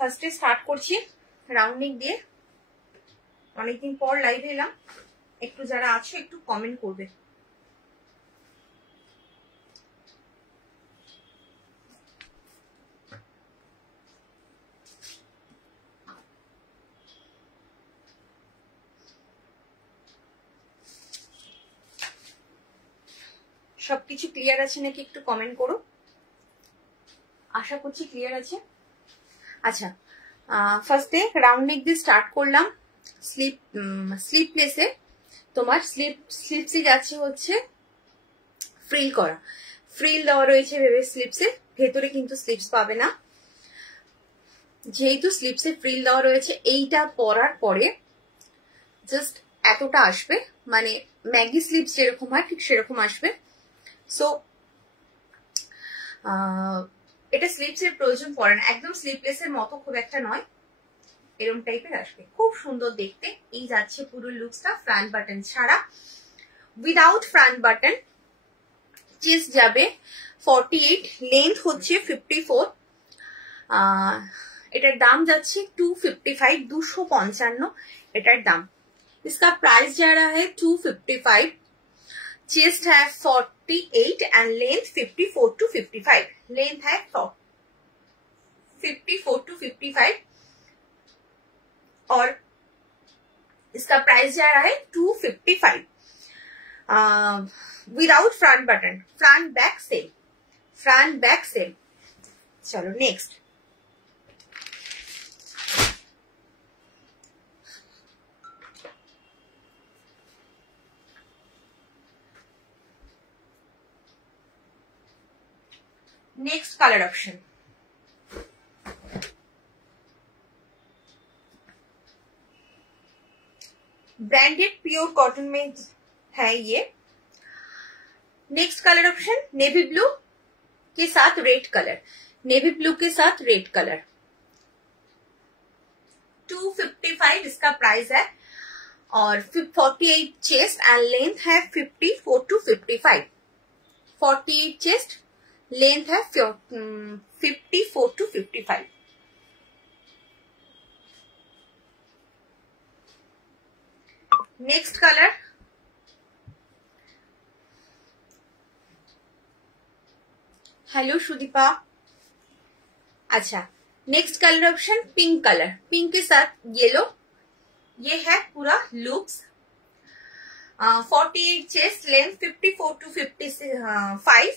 ফার্স্টে স্টার্ট করছি round neck দিয়ে। অনেকদিন পর লাইভ এলাম, একটু যারা আছো একটু কমেন্ট করবে। সবকিছু ক্লিয়ার আছে নাকি একটু কমেন্ট করো, আশা করছি ক্লিয়ার আছে। আচ্ছা, ফার্স্টে রাউন্ড নেক দিয়ে স্টার্ট করলাম। স্লিপলেসে তোমার স্লিপসে যাচ্ছে হচ্ছে ফ্রিল করা, ফ্রিল দেওয়া রয়েছে ভেবে স্লিপসে, ভেতরে কিন্তু স্লিপস পাবে না। যেহেতু স্লিপসে ফ্রিল দেওয়া রয়েছে, এইটা পরার পরে জাস্ট এতটা আসবে, মানে ম্যাগি স্লিপস যেরকম হয় ঠিক সেরকম আসবে। সো এটা স্লিপসের প্রয়োজন পড়ে না, একদম স্লিপলেসের মতো খুব একটা নয়, এরকম টাইপের আসবে, খুব সুন্দর দেখতে। এই যাচ্ছে পুরো লুকসটা ফ্রন্ট বাটন ছাড়া, উইদাউট ফ্রন্ট বাটন। চেস্ট যাবে 48, লেন্থ হচ্ছে 54, এটার দাম যাচ্ছে 255, 255 এটার দাম। इसका प्राइस जा रहा है 255, चेस्ट है 48 एंड लेंथ 54 to 55, लेंथ है 54 to 55 और इसका प्राइस जा रहा है 255 without front button, front back same, front back same. चलो next, next colour option branded pure cotton में है ये। Next colour option navy blue के साथ रेड कलर, नेवी ब्लू के साथ रेड कलर, 255 इसका प्राइस है और 48 चेस्ट एंड लेंथ है 54 to 55, 48 चेस्ट, लेंथ है 54 to 55। Next colour hello Sudipa. अच्छा, next colour option pink colour, pink के साथ येलो, ये है पूरा लुक्स। 48 चेस्ट, लेंथ 54 to 55,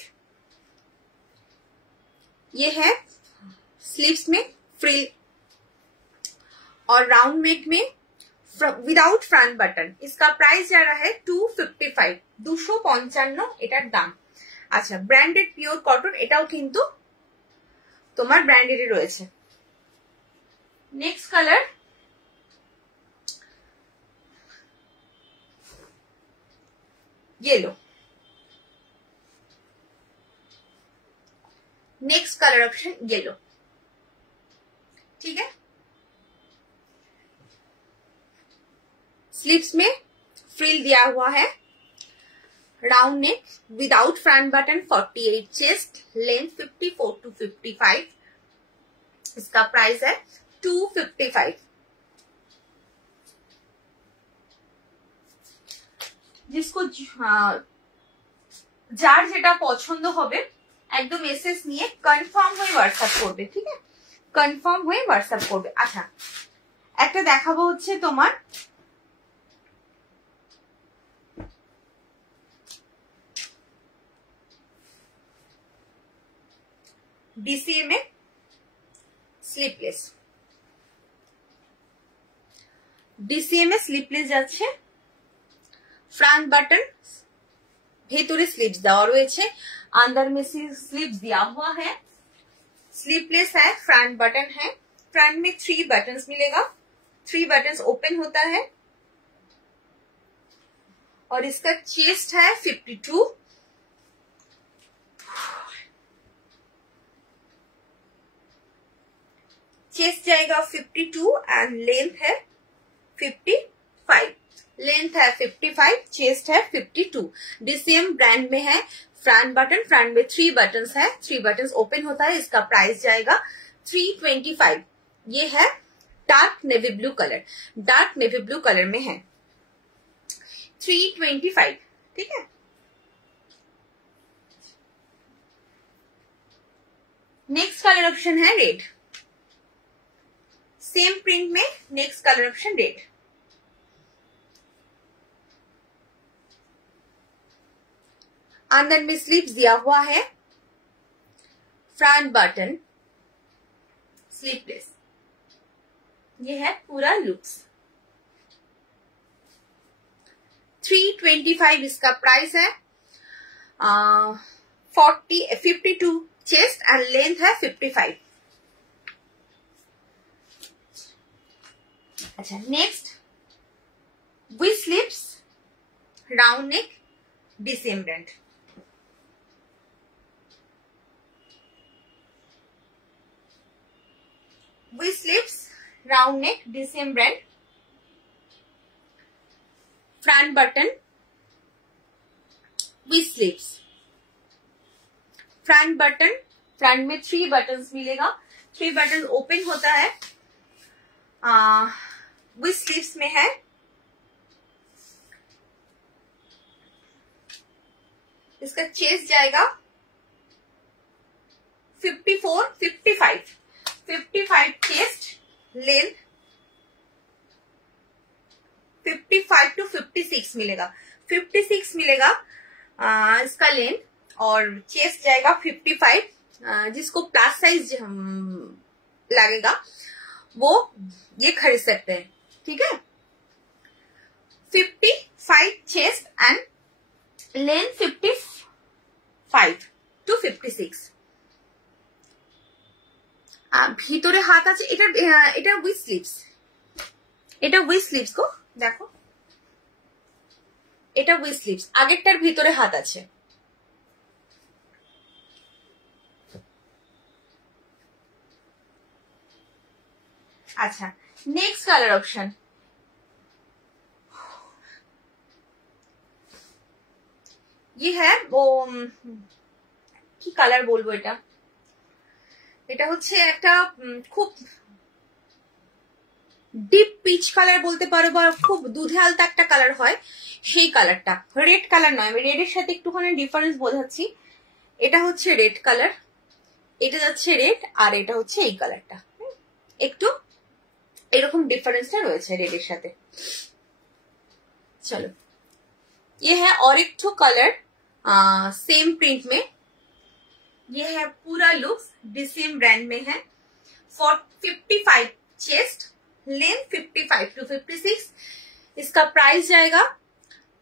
ये है स्लीव्स में फ्रिल और राउंड नेक में विदाउट फ्रंट बटन। इसका प्राइस जा रहा है 255, 255 এটার দাম। আচ্ছা, ব্র্যান্ডেড পিওর কটন, এটাও কিন্তু তোমার ব্র্যান্ডেডই রয়েছে। Next colour yellow, next colour option yellow, ठीक है। स्लीव्स में फ्रिल दिया हुआ है, round neck without front button, 48 chest, length 54 to 55, इसका प्राइस है 255। जिसको যার যেটা পছন্দ হবে একদম এসএস নিয়ে কনফার্ম হয়ে হোয়াটসঅ্যাপ করবে, ঠিক আছে, কনফার্ম হয়ে হোয়াটসঅ্যাপ করবে। আচ্ছা, একটা দেখাবো হচ্ছে তোমার ডিসিএম এ স্লিপলেস, ডিসিএম এ স্লিপলেস যাচ্ছে, फ्रंट बटन, ভেতরে স্লিপস দেওয়া রয়েছে, अंदर में स्लीव्स दिया हुआ है, स्लीपलेस है, फ्रंट बटन है, फ्रंट में 3 बटन्स मिलेगा, 3 बटन्स ओपन होता है और इसका चेस्ट है 52, चेस्ट जाएगा 52 एंड लेंथ है 55, लेंथ है 55, चेस्ट है 52, डीसीएम ब्रांड में है। फ्रंट बटन, फ्रंट में 3 बटन्स है, 3 बटन्स ओपन होता है, इसका प्राइस जाएगा 325, ये है dark navy blue colour, dark navy blue colour में है 325, ठीक है। नेक्स्ट कलर ऑप्शन है रेड, सेम प्रिंट में नेक्स्ट कलर ऑप्शन रेड। अंदर में स्लीव्स दिया हुआ है, फ्रंट बटन, स्लीवलेस, ये है पूरा लुक्स। 325 इसका प्राइस है। 52 चेस्ट एंड लेंथ है 55। अच्छा, next with sleeves, round neck, डिसेम्बरेंट। विथ स्लीव्स, राउंड नेक, डिसेम्बरेंट, front button, with sleeves, front button, front में 3 बटन्स मिलेगा, 3 बटन ओपन होता है, विथ स्लीव्स में है। इसका चेस्ट जाएगा 55 चेस्ट, लेंथ 55 to 56 मिलेगा, 56 मिलेगा इसका लेंथ, और चेस्ट जाएगा 55। जिसको प्लस साइज लगेगा वो ये खरीद सकते हैं, ठीक है। 55 चेस्ट एंड लेंथ 55 to 56। ভিতরে হাত আছে, এটা উইথ স্লিভস, এটা উইথ স্লিভস গো, দেখো এটা উইথ স্লিভস, আগেরটার ভিতরে হাত আছে। अच्छा, नेक्स्ट कलर ऑप्शन, ये है वो কি কালার বলবো, এটা হচ্ছে একটা খুব ডিপ পিচ কালার বলতে পারো, বা খুব দুধে আলতা একটা কালার হয়, সেই কালারটা। রেড কালার নয়, আমি রেডের সাথে একটুখানি ডিফারেন্স বোঝাচ্ছি। এটা হচ্ছে রেড কালার, এটা যাচ্ছে রেড, আর এটা হচ্ছে এই কালারটা, একটু এরকম ডিফারেंसটা রয়েছে রেডের সাথে। चलो, ये है और एक ठो कलर सेम प्रिंट में, ये है पूरा लुक्स, डिसिम ब्रांड में है। 55 चेस्ट, लेंथ 55 to 56। इसका प्राइस जाएगा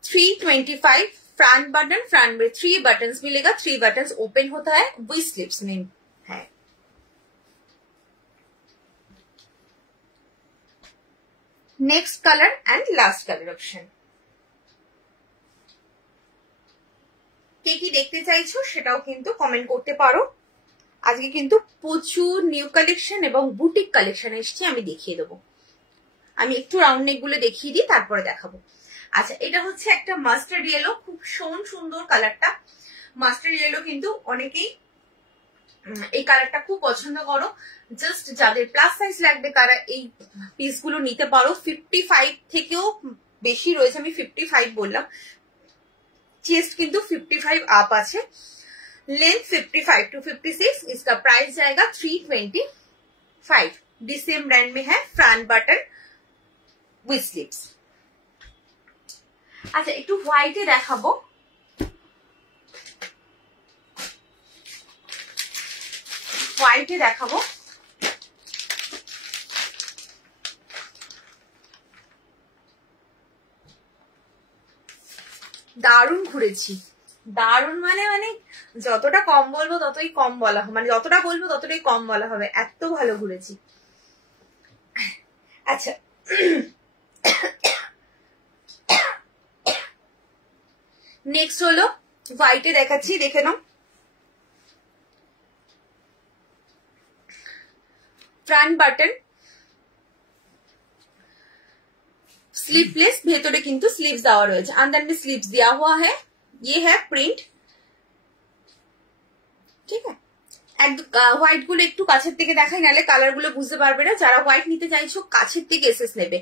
325। फ्रंट बटन, फ्रंट में 3 बटन्स मिलेगा, 3 बटन्स ओपन होता है, विथ स्लिप्स में है। Next colour and last colour option. কে কি দেখতে চাইছো সেটাও কিন্তু কমেন্ট করতে পারো। আজকে কিন্তু প্রচুর নিউ কালেকশন এবং বুটিক কালেকশন এসছে, আমি দেখিয়ে দেবো। আমি একটু রাউন্ড নেক গুলো দেখিয়ে দিই, তারপরে দেখাবো। আচ্ছা, এটা হচ্ছে একটা মাস্টার্ড ইয়েলো, খুব সুন্দর কালারটা। মাস্টার্ড ইয়েলো কিন্তু অনেকেই এই কালারটা খুব পছন্দ করো। জাস্ট যাদের প্লাস সাইজ লাগবে তারা এই পিসগুলো নিতে পারো। 55 থেকেও বেশি রয়েছে, আমি 55 বললাম। चेस्ट किंतु 55 आप আছে, लेंथ 55 to 56। इसका प्राइस जाएगा 325। डिसेम ब्रांड में है, फ्रंट बटन विथ स्लीव्स। अच्छा, একটু হোয়াইটে দেখাবো। হোয়াইটে দেখাবো, দারুণ ঘুরেছি, দারুণ মানে যতটা কম বলবো ততই কম বলা হবে, মানে যতটা বলবো ততটাই কম বলা হবে, এত ভালো ঘুরেছি। আচ্ছা, নেক্সট হলো হোয়াইটে দেখাচ্ছি, দেখে নাও। फ्रंट बटन, स्लीवलेस, ভেতরে কিন্তু স্লিভস দেওয়া রয়েছে, अंदर में स्लीव्स दिया हुआ है। ये है प्रिंट, ठीक है। হোয়াইট গুলো একটু কাছের থেকে দেখাই, নাহলে কালার গুলো বুঝতে পারবে না। যারা হোয়াইট নিতে চাইছো কাছের থেকে এসএস নেবে,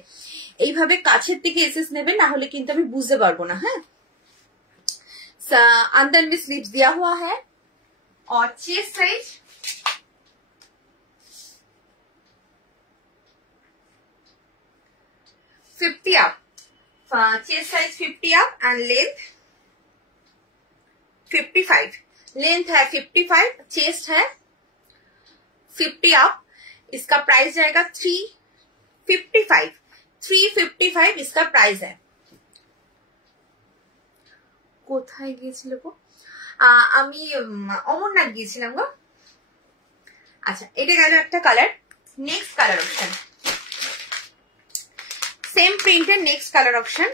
এইভাবে কাছের থেকে এসএস নেবে, না হলে কিন্তু আমি বুঝতে পারবো না। হ্যাঁ, अंदर में स्लीव्स दिया हुआ है और chest size 50 up, chest size 50 up and length 55, length है 55, चेस्ट है 50 अप। इसका प्राइस जाएगा 355 इसका प्राइस है। কোথায় গিয়েছিল গো? আমি অমরনাথ গিয়েছিলাম গো। আচ্ছা, এটা গেল একটা colour. Next colour option, same প্রিন্টের নেক্সট কালার অপশন,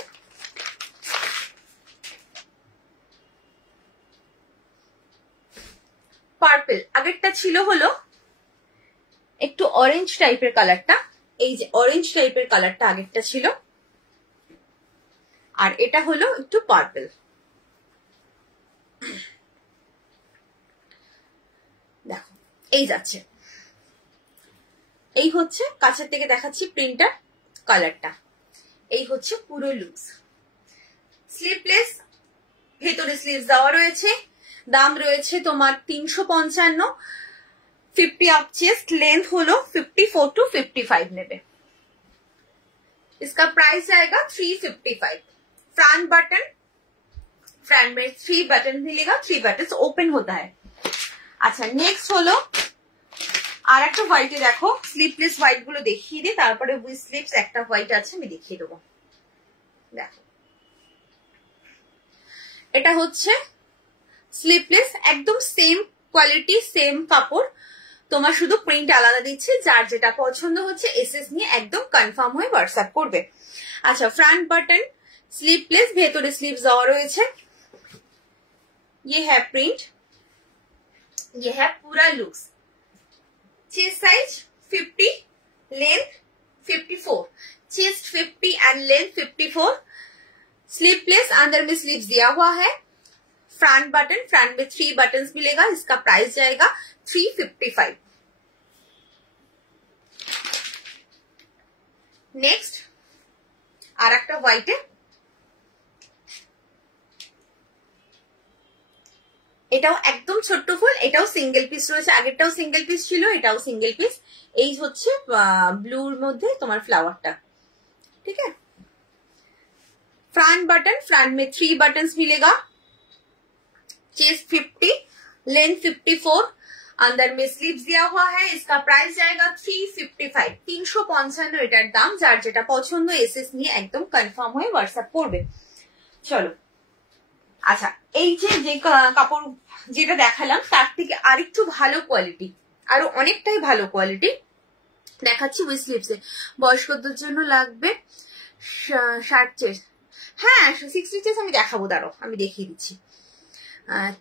পার্পল। আগেরটা ছিল হলো একটু অরেঞ্জ টাইপের কালারটা, এই যে অরেঞ্জ টাইপের কালারটা আগেরটা ছিল, আর এটা হলো একটু পার্পল। দেখো এই যাচ্ছে, এই হচ্ছে কাছের থেকে দেখাচ্ছি প্রিন্টার কালারটা, এই হচ্ছে পুরো লুকস। স্লিভলেস, ভেতরে স্লিভস দেওয়া রয়েছে, দাম রয়েছে তোমার 355, 50 अप चेस्ट, लेंथ হলো 54 to 55 নেবে। इसका प्राइस जाएगा 355। फ्रंट बटन, फ्रंट में 3 बटन मिलेगा, 3 बटन ओपन होता है। अच्छा, नेक्स्ट হলো আর একটা হোয়াইটে। দেখো স্লিভলেস হোয়াইট গুলো দেখিয়ে দিই, তারপরে উইথ স্লিভস একটা হোয়াইট আছে আমি দেখিয়ে দেবো। দেখো এটা হচ্ছে স্লিভলেস, একদম সেম কোয়ালিটি, সেম কাপড়, তোমার শুধু প্রিন্ট আলাদা দিচ্ছে। যার যেটা পছন্দ হচ্ছে এসএস নিয়ে একদম কনফার্ম হয়ে হোয়াটসঅ্যাপ করবে। আচ্ছা, ফ্রন্ট বাটন স্লিভলেস, ভেতরে স্লিভস দেওয়া রয়েছে। ये है प्रिंट, ये है पूरा looks. Chest size 50, length 54, chest 50 and length 54। Sleeveless, अंदर में स्लीव्स दिया हुआ है। फ्रंट बटन, फ्रंट में 3 बटन्स मिलेगा। इसका प्राइस जाएगा 355। नेक्स्ट আর একটা হোয়াইটে, এটাও একদম ছোট্ট ফুল, এটাও সিঙ্গেল পিস রয়েছে, আগেরটাও সিঙ্গেল পিস ছিল, এটাও সিঙ্গেল পিস। এই হচ্ছে ব্লুর মধ্যে তোমার ফ্লাওয়ারটা, ঠিক আছে। फ्रंट बटन, फ्रंट में 3 बटन्स मिलेगा। चेस्ट 50, लेंथ 54, अंदर में स्लीव्स दिया हुआ है। इसका प्राइस जाएगा 355, 355 এটার দাম। যার যেটা পছন্দ এসএস নিয়ে একদম কনফার্ম হয়ে হোয়াটসঅ্যাপ করবে। চলো, আচ্ছা, এই যে কাপড় যেটা দেখালাম তার থেকে আরেকটু ভালো কোয়ালিটি, আরো অনেকটাই ভালো কোয়ালিটি দেখাচ্ছি উইথ স্লিভসে। বয়স্কদের জন্য লাগবে শার্ট চেস্ট, হ্যাঁ 60 চেস্ট আমি দেখাবো, দাঁড়ো আমি দেখিয়ে দিচ্ছি।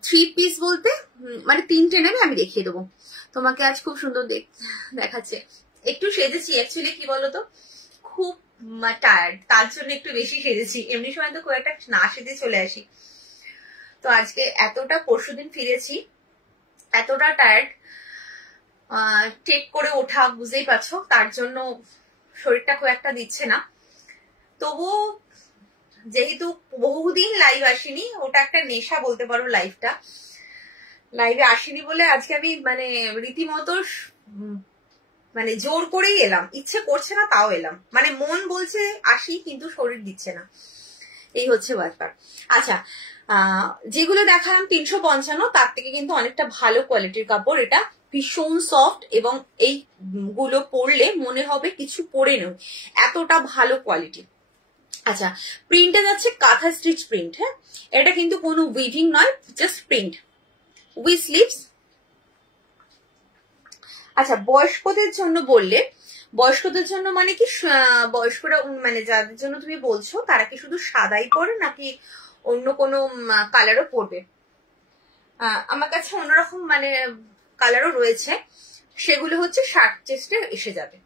3 পিস বলতে মানে 3টে নেবে, আমি দেখিয়ে দেবো তোমাকে। আজ খুব সুন্দর দেখাচ্ছে, একটু সেজেছি অ্যাকচুয়ালি, কি বলতো খুব টায়ার্ড, তার জন্য একটু বেশি সেজেছি। এমনি সময় তো খুব একটা না সেজে চলে আসি, তো আজকে এতটা, পরশুদিন ফিরেছি, এতটা টায়ার্ড, টেক করে ওঠা বুঝতেই পারছো, তার জন্য শরীরটা খুব একটা দিচ্ছে না। তবু যেহেতু বহুদিন লাইভ আসিনি, ওটা একটা নেশা বলতে পারো লাইভটা, লাইভে আসিনি বলে আজকে আমি মানে রীতিমতো মানে জোর করেই এলাম, ইচ্ছে করছে না তাও এলাম, মানে মন বলছে আসি কিন্তু শরীর দিচ্ছে না, এই হচ্ছে ব্যাপার। আচ্ছা, যেগুলো দেখালাম 355, তার থেকে কিন্তু অনেকটা ভালো কোয়ালিটির কাপড়, এটা ভীষণ সফট, এবং এই গুলো পরলে মনে হবে কিছু পরে নেই, এতটা ভালো কোয়ালিটি। আচ্ছা, প্রিন্টে যাচ্ছে কাঁথা স্টিচ প্রিন্ট, হ্যাঁ এটা কিন্তু কোনো উইভিং নয়, জাস্ট প্রিন্ট উইথ স্লিভস। আচ্ছা, বয়স্কদের জন্য বললে, বয়স্কদের জন্য মানে কি, বয়স্করা মানে যাদের জন্য তুমি বলছো তারা কি শুধু সাদাই পরে নাকি অন্য কোনো কালারও পরবে? আমার কাছে অন্যরকম মানে কালারও রয়েছে, সেগুলো হচ্ছে শার্ট চেস্টে এসে যাবে।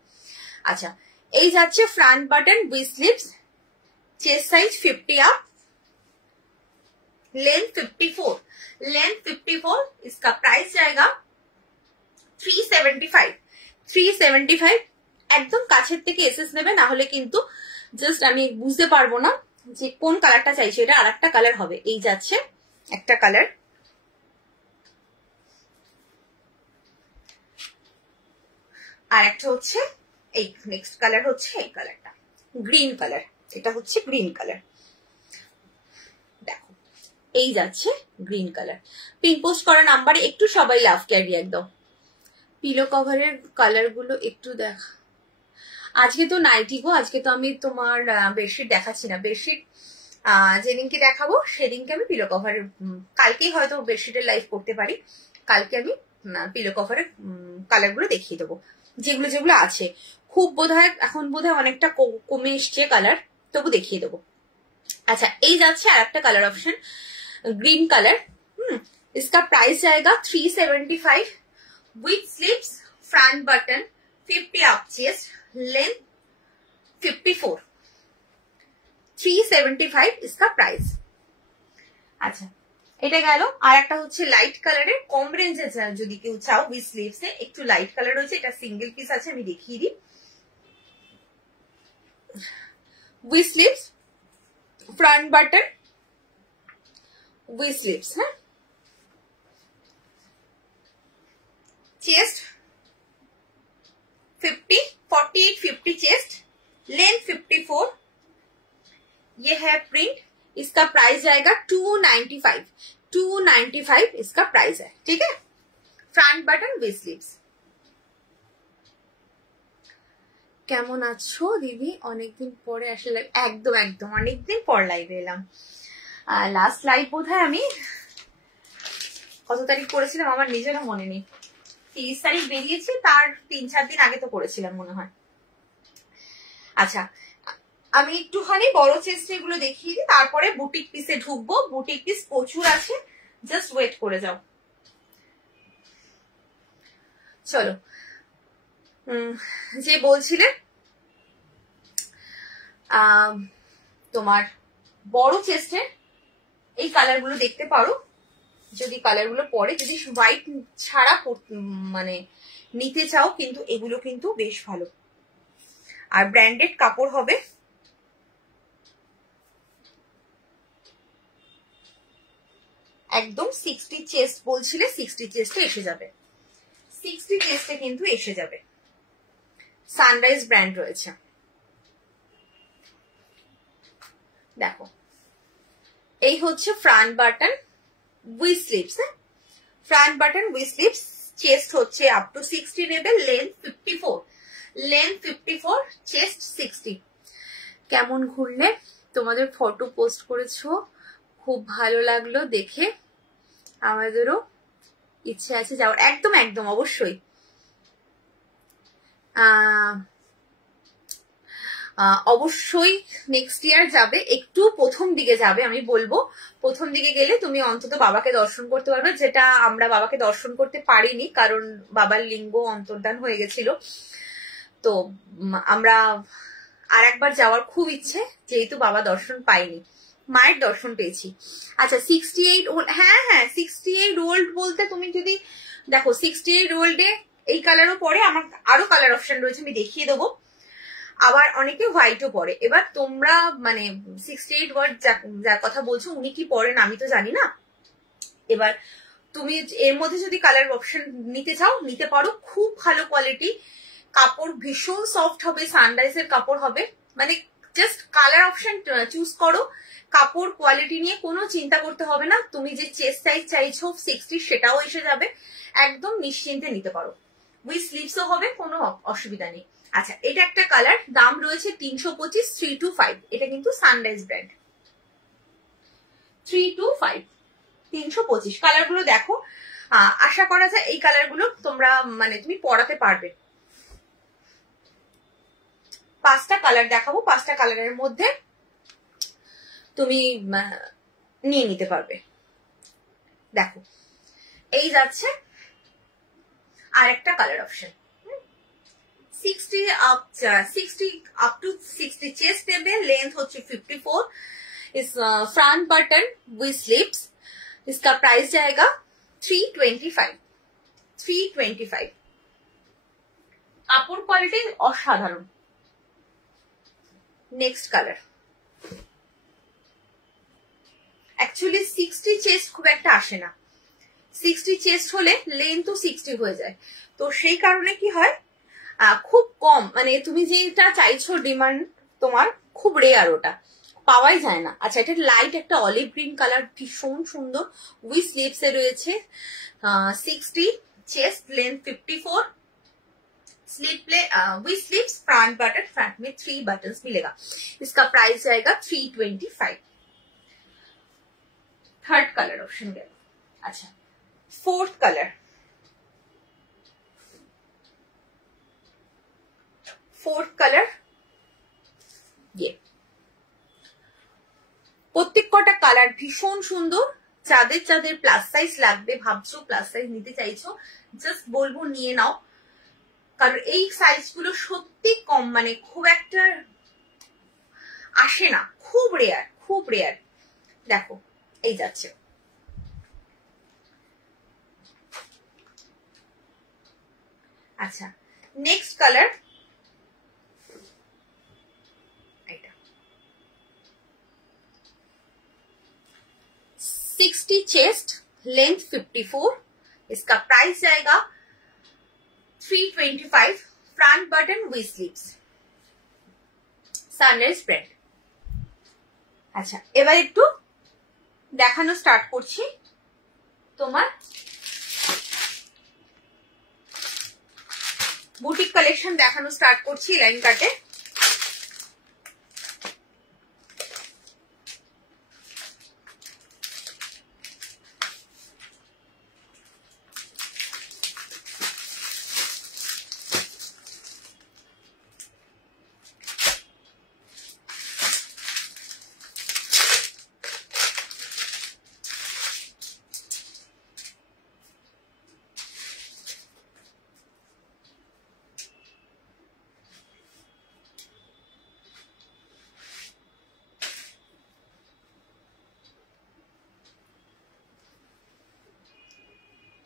আচ্ছা, এই যাচ্ছে front button with sleeves, chest size 50 up, length 54, length 54। इसका प्राइस जाएगा 375 একদম কাছের থেকে এসএস নেবে, না হলে কিন্তু জাস্ট আমি বুঝতে পারবো না যে কোন কালারটা চাইছে। এটা আর একটা কালার হবে। এই যাচ্ছে একটা কালার, আর একটা হচ্ছে এই নেক্সট কালার হচ্ছে এই কালারটা গ্রিন কালার। এটা হচ্ছে গ্রিন কালার, দেখো এই যাচ্ছে গ্রিন কালার। পিন পোস্ট করা নাম্বারে একটু সবাই লাভ ক্যারি একদম। পিলো কভারের কালার গুলো একটু দেখা। আজকে তো নাইটি গো, আজকে তো আমি তোমার বেডশিট দেখাচ্ছি না। বেডশিট যেদিনকে দেখাবো সেদিনকে আমি পিলো কভারের, কালকেই হয়তো বেডশিটের লাইভ করতে পারি। কালকে আমি পিলো কভারের কালার গুলো দেখিয়ে দেবো, যেগুলো যেগুলো আছে। খুব বোধহয় এখন বোধহয় অনেকটা কমে এসছে কালার, তবু দেখিয়ে দেবো। আচ্ছা এই যাচ্ছে আর একটা কালার অপশন ग्रीन कलर। इसका प्राइस जाएगा 375 with sleeves, front button, 50 up chest, length 54, 375 इसका प्राइस। अच्छा এটা গেল। আর একটা হচ্ছে লাইট কালারের, কম রেঞ্জে যদি কেউ চাও উইথ স্লিভস এ, একটু লাইট কালার রয়েছে। এটা সিঙ্গেল পিস আছে, আমি দেখিয়ে দিই। With sleeves, front button, with sleeves. হ্যাঁ, चेस्ट 50, 48, 50 चेस्ट, लेंथ 54। ये है प्रिंट। इसका प्राइस जाएगा 295, 295 इसका प्राइस है। ठीक है, फ्रंट बटन विथ स्लीव्स। কেমন আছো দিদি? অনেকদিন পরে আসলে, একদম একদম অনেকদিন পর লাইভে এলাম। লাস্ট লাইভ বোধহয় আমি কত তারিখ করেছিলাম আমার নিজেরও মনে নেই। 30 তারিখ বেরিয়েছি, তার 3-4 দিন আগে তো করেছিলাম মনে হয়। আচ্ছা আমি একটুখানি বড় চেস্ট এগুলো দেখিয়ে দিই, তারপরে বুটিক পিসে ঢুকবো। বুটিক পিস প্রচুর আছে, জাস্ট ওয়েট করে যাও। চলো, যে বলছিলে তোমার বড় চেস্টের এই কালার গুলো দেখতে পারো, যদি কালার গুলো পরে, যদি হোয়াইট ছাড়া মানে নিতে চাও, কিন্তু এগুলো কিন্তু বেশ ভালো আর ব্র্যান্ডেড কাপড় হবে। একদম 60 চেস্ট বলছিলে, 60 চেস্টে এসে যাবে, 60 চেস্টে কিন্তু এসে যাবে। সানরাইজ ব্র্যান্ড রয়েছে, দেখো এই হচ্ছে ফ্রন্ট বাটন উইথ স্লিভস। হ্যাঁ, front button with sleeves. Chest হচ্ছে আপ টু 60 নেবে, লেন্থ 54, লেন্থ 54, চেস্ট 60। কেমন ঘুরলে? তোমাদের ফটো পোস্ট করেছো, খুব ভালো লাগলো দেখে, আমাদেরও ইচ্ছে আছে যাওয়ার। একদম একদম অবশ্যই। অবশ্যই নেক্সট ইয়ার যাবে, একটু প্রথম দিকে যাবে। আমি বলবো প্রথম দিকে গেলে তুমি অন্তত বাবাকে দর্শন করতে পারবে, যেটা আমরা বাবাকে দর্শন করতে পারিনি, কারণ বাবার লিঙ্গ অন্তর্ধান হয়ে গেছিল। তো আমরা আর একবার যাওয়ার খুব ইচ্ছে, যেহেতু বাবা দর্শন পাইনি, মায়ের দর্শন পেয়েছি। আচ্ছা 68 ওল্ড, হ্যাঁ হ্যাঁ 68 ওল্ড বলতে তুমি যদি দেখো 68 ওল্ডে এই কালারও পরে, আমার আরো কালার অপশন রয়েছে, আমি দেখিয়ে দেবো। আবার অনেকে হোয়াইটও পরে। এবার তোমরা মানে 68 ওয়ার্ড যার কথা বলছো উনি কি পরেন আমি তো জানি না। এবার তুমি এর মধ্যে যদি কালার অপশন নিতে চাও নিতে পারো, খুব ভালো কোয়ালিটি কাপড়, ভীষণ সফট হবে, সানরাইজের কাপড় হবে। মানে জাস্ট কালার অপশন চুজ করো, কাপড় কোয়ালিটি নিয়ে কোনো চিন্তা করতে হবে না। তুমি যে চেস্ট সাইজ চাইছো 60 সেটাও এসে যাবে, একদম নিশ্চিন্তে নিতে পারো। উইথ স্লিভসও হবে, কোনো অসুবিধা নেই। আচ্ছা এটা একটা কালার, দাম রয়েছে 325, 325। এটা কিন্তু সানরাইজ ব্র্যান্ড, 325, 325। কালার গুলো দেখো, আশা করা যায় এই কালার গুলো তোমরা মানে তুমি পরাতে পারবে। 5টা কালার দেখাবো, 5টা কালারের মধ্যে তুমি নিয়ে নিতে পারবে। দেখো এই যাচ্ছে আর একটা colour option, 60 up to 60 chest নেবে, লেন্থ হচ্ছে 54, इस फ्रंट बटन विथ स्लीव्स। इसका प्राइस जाएगा 325, 325। কাপড় কোয়ালিটি অসাধারণ। নেক্সট কালার, অ্যাকচুয়ালি 60 চেস্ট খুব একটা আসে না, 60 চেস্ট হলে লেন্থও 60 হয়ে যায়, তো সেই কারণে কি হয় খুব কম, মানে তুমি যেটা চাইছো ডিমান্ড তোমার খুব রেয়ার, ওটা পাওয়াই যায় না। আচ্ছা, এটা লাইট একটা অলিভ গ্রিন কালার, ভীষণ সুন্দর, উইথ স্লিভস এ রয়েছে 60, chest length 54, sleeve play with sleeves, front button, front में 3 बटन्स मिलेगा। इसका प्राइस जाएगा 325। थर्ड कलर ऑप्शन गया। अच्छा, फोर्थ कलर, फोर्थ कलर ये, প্রত্যেক কটা কালার ভীষণ সুন্দর। যাদের যাদের প্লাস সাইজ লাগবে, ভাবছো প্লাস সাইজ নিতে চাইছো, জাস্ট বলবো নিয়ে নাও, কারণ এই সাইজগুলো সত্যি কম, মানে খুব একটা আসে না, খুব রেয়ার, খুব রেয়ার। দেখো এই যাচ্ছে। আচ্ছা, নেক্সট কালার, এটা 60 चेस्ट, लेंथ 54, इसका प्राइस जाएगा 325, front button with sleeves, sunrise print. আচ্ছা, এবার একটু দেখানো স্টার্ট করছি তোমার বুটিক কালেকশন, দেখানো স্টার্ট করছি লাইন কাটে।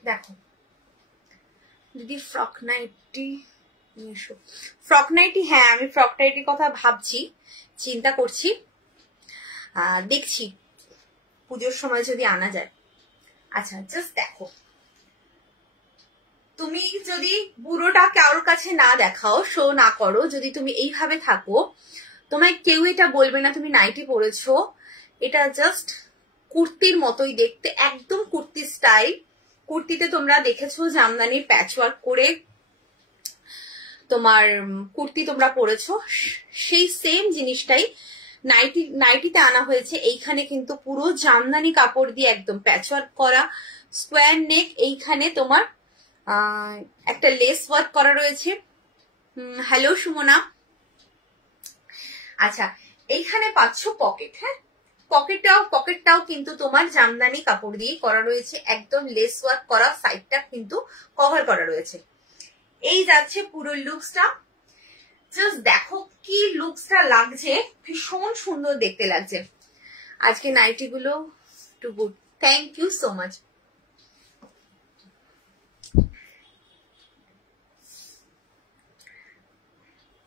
দেখো দিদি, ফ্রক নাইটি, ফ্রক নাইটি, হ্যাঁ আমি ফ্রক নাইটির কথা ভাবছি, চিন্তা করছি, দেখছি পুজোর সময় যদি আনা যায়। আচ্ছা, জাস্ট দেখো, তুমি যদি পুরোটা কারোর কাছে না দেখাও, শো না করো, যদি তুমি এইভাবে থাকো, তোমায় কেউ এটা বলবে না তুমি নাইটি পরেছো। এটা জাস্ট কুর্তির মতোই দেখতে, একদম কুর্তি স্টাইল। কুর্তিতে তোমরা দেখেছো জামদানির প্যাচওয়ার্ক করে তোমার কুর্তি তোমরা পরেছো, সেই সেম জিনিসটাই নাইটিতে আনা হয়েছে। এইখানে কিন্তু পুরো জামদানি কাপড় দিয়ে একদম প্যাচওয়ার্ক করা, স্কোয়ার নেক, এইখানে তোমার একটা লেস ওয়ার্ক করা রয়েছে। হ্যালো সুমনা। আচ্ছা, এইখানে পাচ্ছ পকেট, হ্যাঁ পকেটটাও কিন্তু তোমার জামদানি কাপড় দিয়ে করা রয়েছে, একদম লেস ওয়ার্ক করা, সাইডটা কিন্তু কভার করা রয়েছে। এই যাচ্ছে পুরো লুকসটা, জাস্ট দেখো কি লুকসটা লাগছে, ভীষণ সুন্দর দেখতে লাগছে। আজকে নাইটি গুলো too good, thank you so much.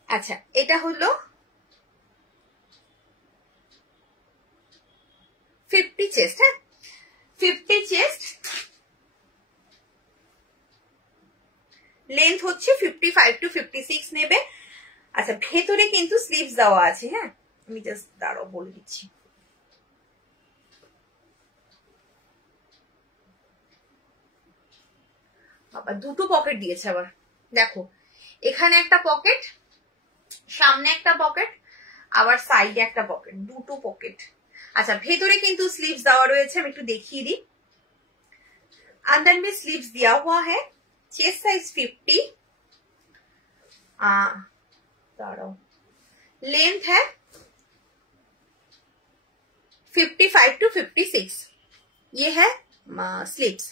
আচ্ছা, এটা হলো 50 চেস্ট, হ্যাঁ 50 চেস্ট, লেন্থ হচ্ছে 55 টু 56 নেবে। আচ্ছা, ভেতরে কিন্তু স্লিভস দেওয়া আছে, হ্যাঁ আমি জাস্ট দাঁড়াও বলে দিচ্ছি। বাবা, দুটো পকেট দিয়েছে আবার, দেখো এখানে একটা পকেট, সামনে একটা পকেট, আবার সাইডে একটা পকেট, দুটো পকেট। আচ্ছা, ভেতরে কিন্তু স্লিভস দেওয়া রয়েছে, আমি একটু দেখিয়ে দিই। अंदर में स्लीव्स दिया हुआ है, चेस्ट साइज 50, लेंथ है 55 टू 56, ये है स्लीव्स।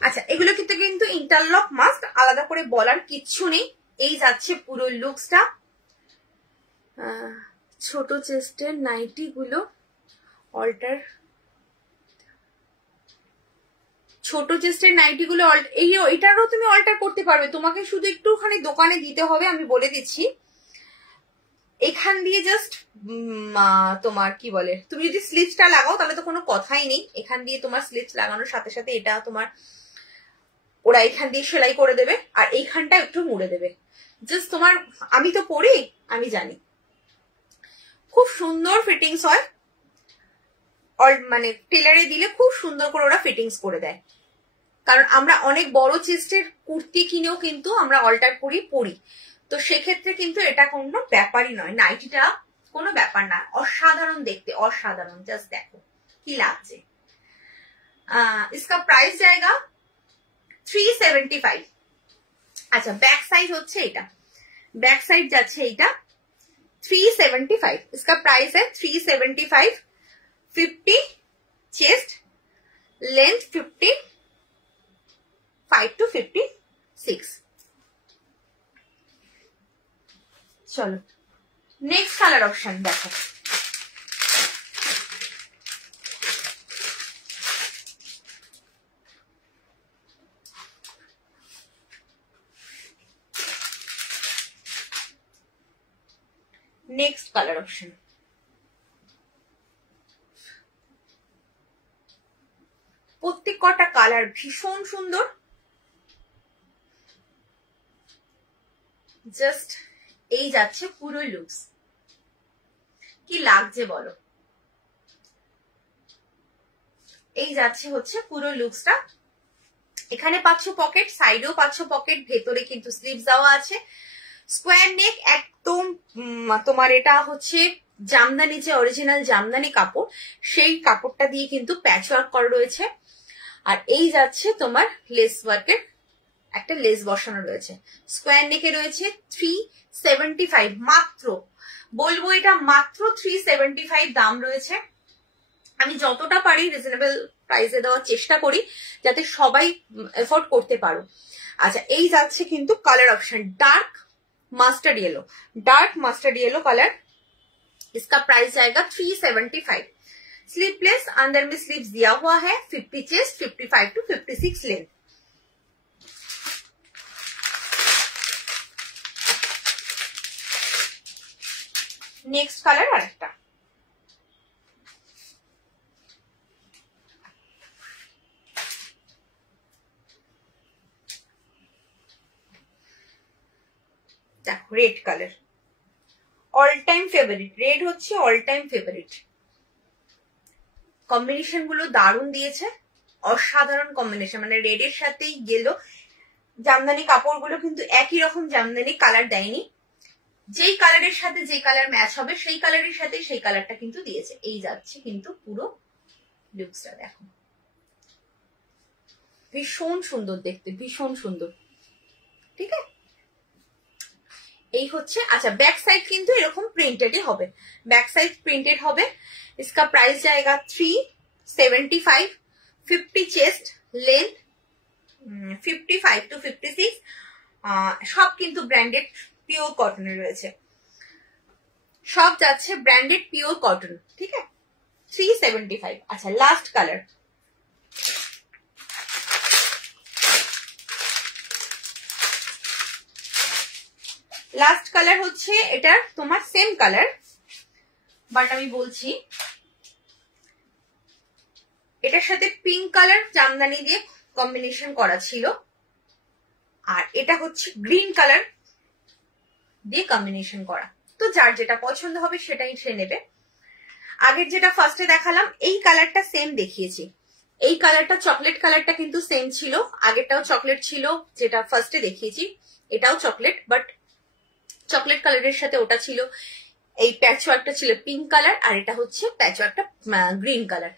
আচ্ছা, এগুলো কিন্তু ইন্টারলক মাস্ট, আলাদা করে বলার কিচ্ছু নেই। এই যাচ্ছে পুরো লুকসটা। ছোট চেস্টের নাইটি গুলো অল্টার, ছোট চেস্টের নাইটি গুলো এটারও তুমি অল্টার করতে পারবে, তোমাকে শুধু একটুখানি দোকানে দিতে হবে, আমি বলে দিচ্ছি। এখান দিয়ে জাস্ট তোমার কি বলে, তুমি যদি স্লিভসটা লাগাও তাহলে তো কোনো কথাই নেই, এখান দিয়ে তোমার স্লিভস লাগানোর সাথে সাথে এটা তোমার ওরা এখান দিয়ে সেলাই করে দেবে, আর এইখানটা একটু মুড়ে দেবে। জাস্ট তোমার, আমি তো পরি, আমি জানি খুব সুন্দর ফিটিংস হয়, মানে টেলারে দিলে খুব সুন্দর করে ওরা ফিটিংস করে দেয়। কারণ আমরা অনেক বড় চেস্টের কুর্তি কিনেও কিন্তু আমরা অল্টার করি পরি, তো সেক্ষেত্রে কিন্তু এটা কোনো ব্যাপারই নয়, নাইটিটা কোনো ব্যাপার না। অসাধারণ দেখতে, অসাধারণ, জাস্ট দেখো কি লাগছে। इसका प्राइस जाएगा 375। আচ্ছা, ব্যাক সাইড হচ্ছে এটা, ব্যাক সাইড যাচ্ছে এটা 375। इसका प्राइस है 375। 50 चेस्ट, लेंथ 55 to 56। চলো নেক্সট কালার অপশন দেখো। নেক্সট কালার অপশন, প্রত্যেক কটা কালার ভীষণ সুন্দর। জাস্ট এই যাচ্ছে পুরো লুকস, কি লাগছে বলো, এই যাচ্ছে হচ্ছে পুরো লুকসটা। এখানে পাচ্ছ পকেট, সাইডেও পাচ্ছ পকেট, ভেতরে কিন্তু স্লিভস দেওয়া আছে, স্কোয়ার নেক একদম। তোমার এটা হচ্ছে জামদানি, যে অরিজিনাল জামদানি কাপড়, সেই কাপড়টা দিয়ে কিন্তু প্যাচ ওয়ার্ক করা রয়েছে। আর এই যাচ্ছে তোমার লেস ওয়ার্কের একটা লেস বসানো রয়েছে, স্কোয়ার নেকে রয়েছে 375 মাত্র, বলবো এটা মাত্র 375 দাম রয়েছে। আমি যতটা পারি রিজনেবল প্রাইসে দেওয়ার চেষ্টা করি যাতে সবাই এফোর্ড করতে পারো। আচ্ছা, এই যাচ্ছে কিন্তু colour option dark mustard yellow, dark mustard yellow colour. इसका प्राइस जाएगा 375। स्लीवलेस, अंदर में स्लीव्स दिया हुआ है, 50 chest, 55 to 56 length. Next colour আরেকটা, দেখো red colour, all time favourite, red হচ্ছে অল টাইম ফেভারিট। কম্বিনেশন গুলো দারুণ দিয়েছে, অসাধারণ কম্বিনেশন, মানে রেডের সাথেই গেল। জামদানি কাপড়গুলো কিন্তু একই রকম জামদানি কালার দেয়নি, যেই কালারের সাথে যে কালার ম্যাচ হবে সেই কালারের সাথে সেই কালারটা কিন্তু দিয়েছে। এই যাচ্ছে কিন্তু পুরো লুকসটা, দেখো ভীষণ সুন্দর দেখতে, ভীষণ সুন্দর, ঠিক আছে। এই হচ্ছে, আচ্ছা ব্যাক সাইড কিন্তু এরকম প্রিন্টেডই হবে, ব্যাক সাইড প্রিন্টেড হবে। इसका प्राइस जाएगा 375। 50 चेस्ट, लेंथ 55 to 56। সব কিন্তু ব্র্যান্ডেড পিওর কটনের রয়েছে, সব যাচ্ছে ব্র্যান্ডেড পিওর কটন, ঠিক আছে। 375। আচ্ছা, লাস্ট কালার, লাস্ট কালার হচ্ছে এটার তোমার সেম কালার, বাট আমি বলছি এটার সাথে পিঙ্ক কালার জামদানি দিয়ে কম্বিনেশন করা ছিল, আর এটা হচ্ছে গ্রিন কালার দিয়ে কম্বিনেশন করা। তো যার যেটা পছন্দ হবে সেটাই সে নেবে। আগের যেটা ফার্স্টে দেখালাম এই কালারটা সেম দেখিয়েছি, এই কালারটা চকলেট কালারটা কিন্তু সেম ছিল, আগেরটাও চকলেট ছিল যেটা ফার্স্টে দেখিয়েছি, এটাও চকলেট, বাট চকলেট কালারের সাথে ওটা ছিল, এই প্যাচওয়ার্কটা ছিল পিঙ্ক কালার, আর এটা হচ্ছে প্যাচওয়ার্কটা গ্রিন কালার।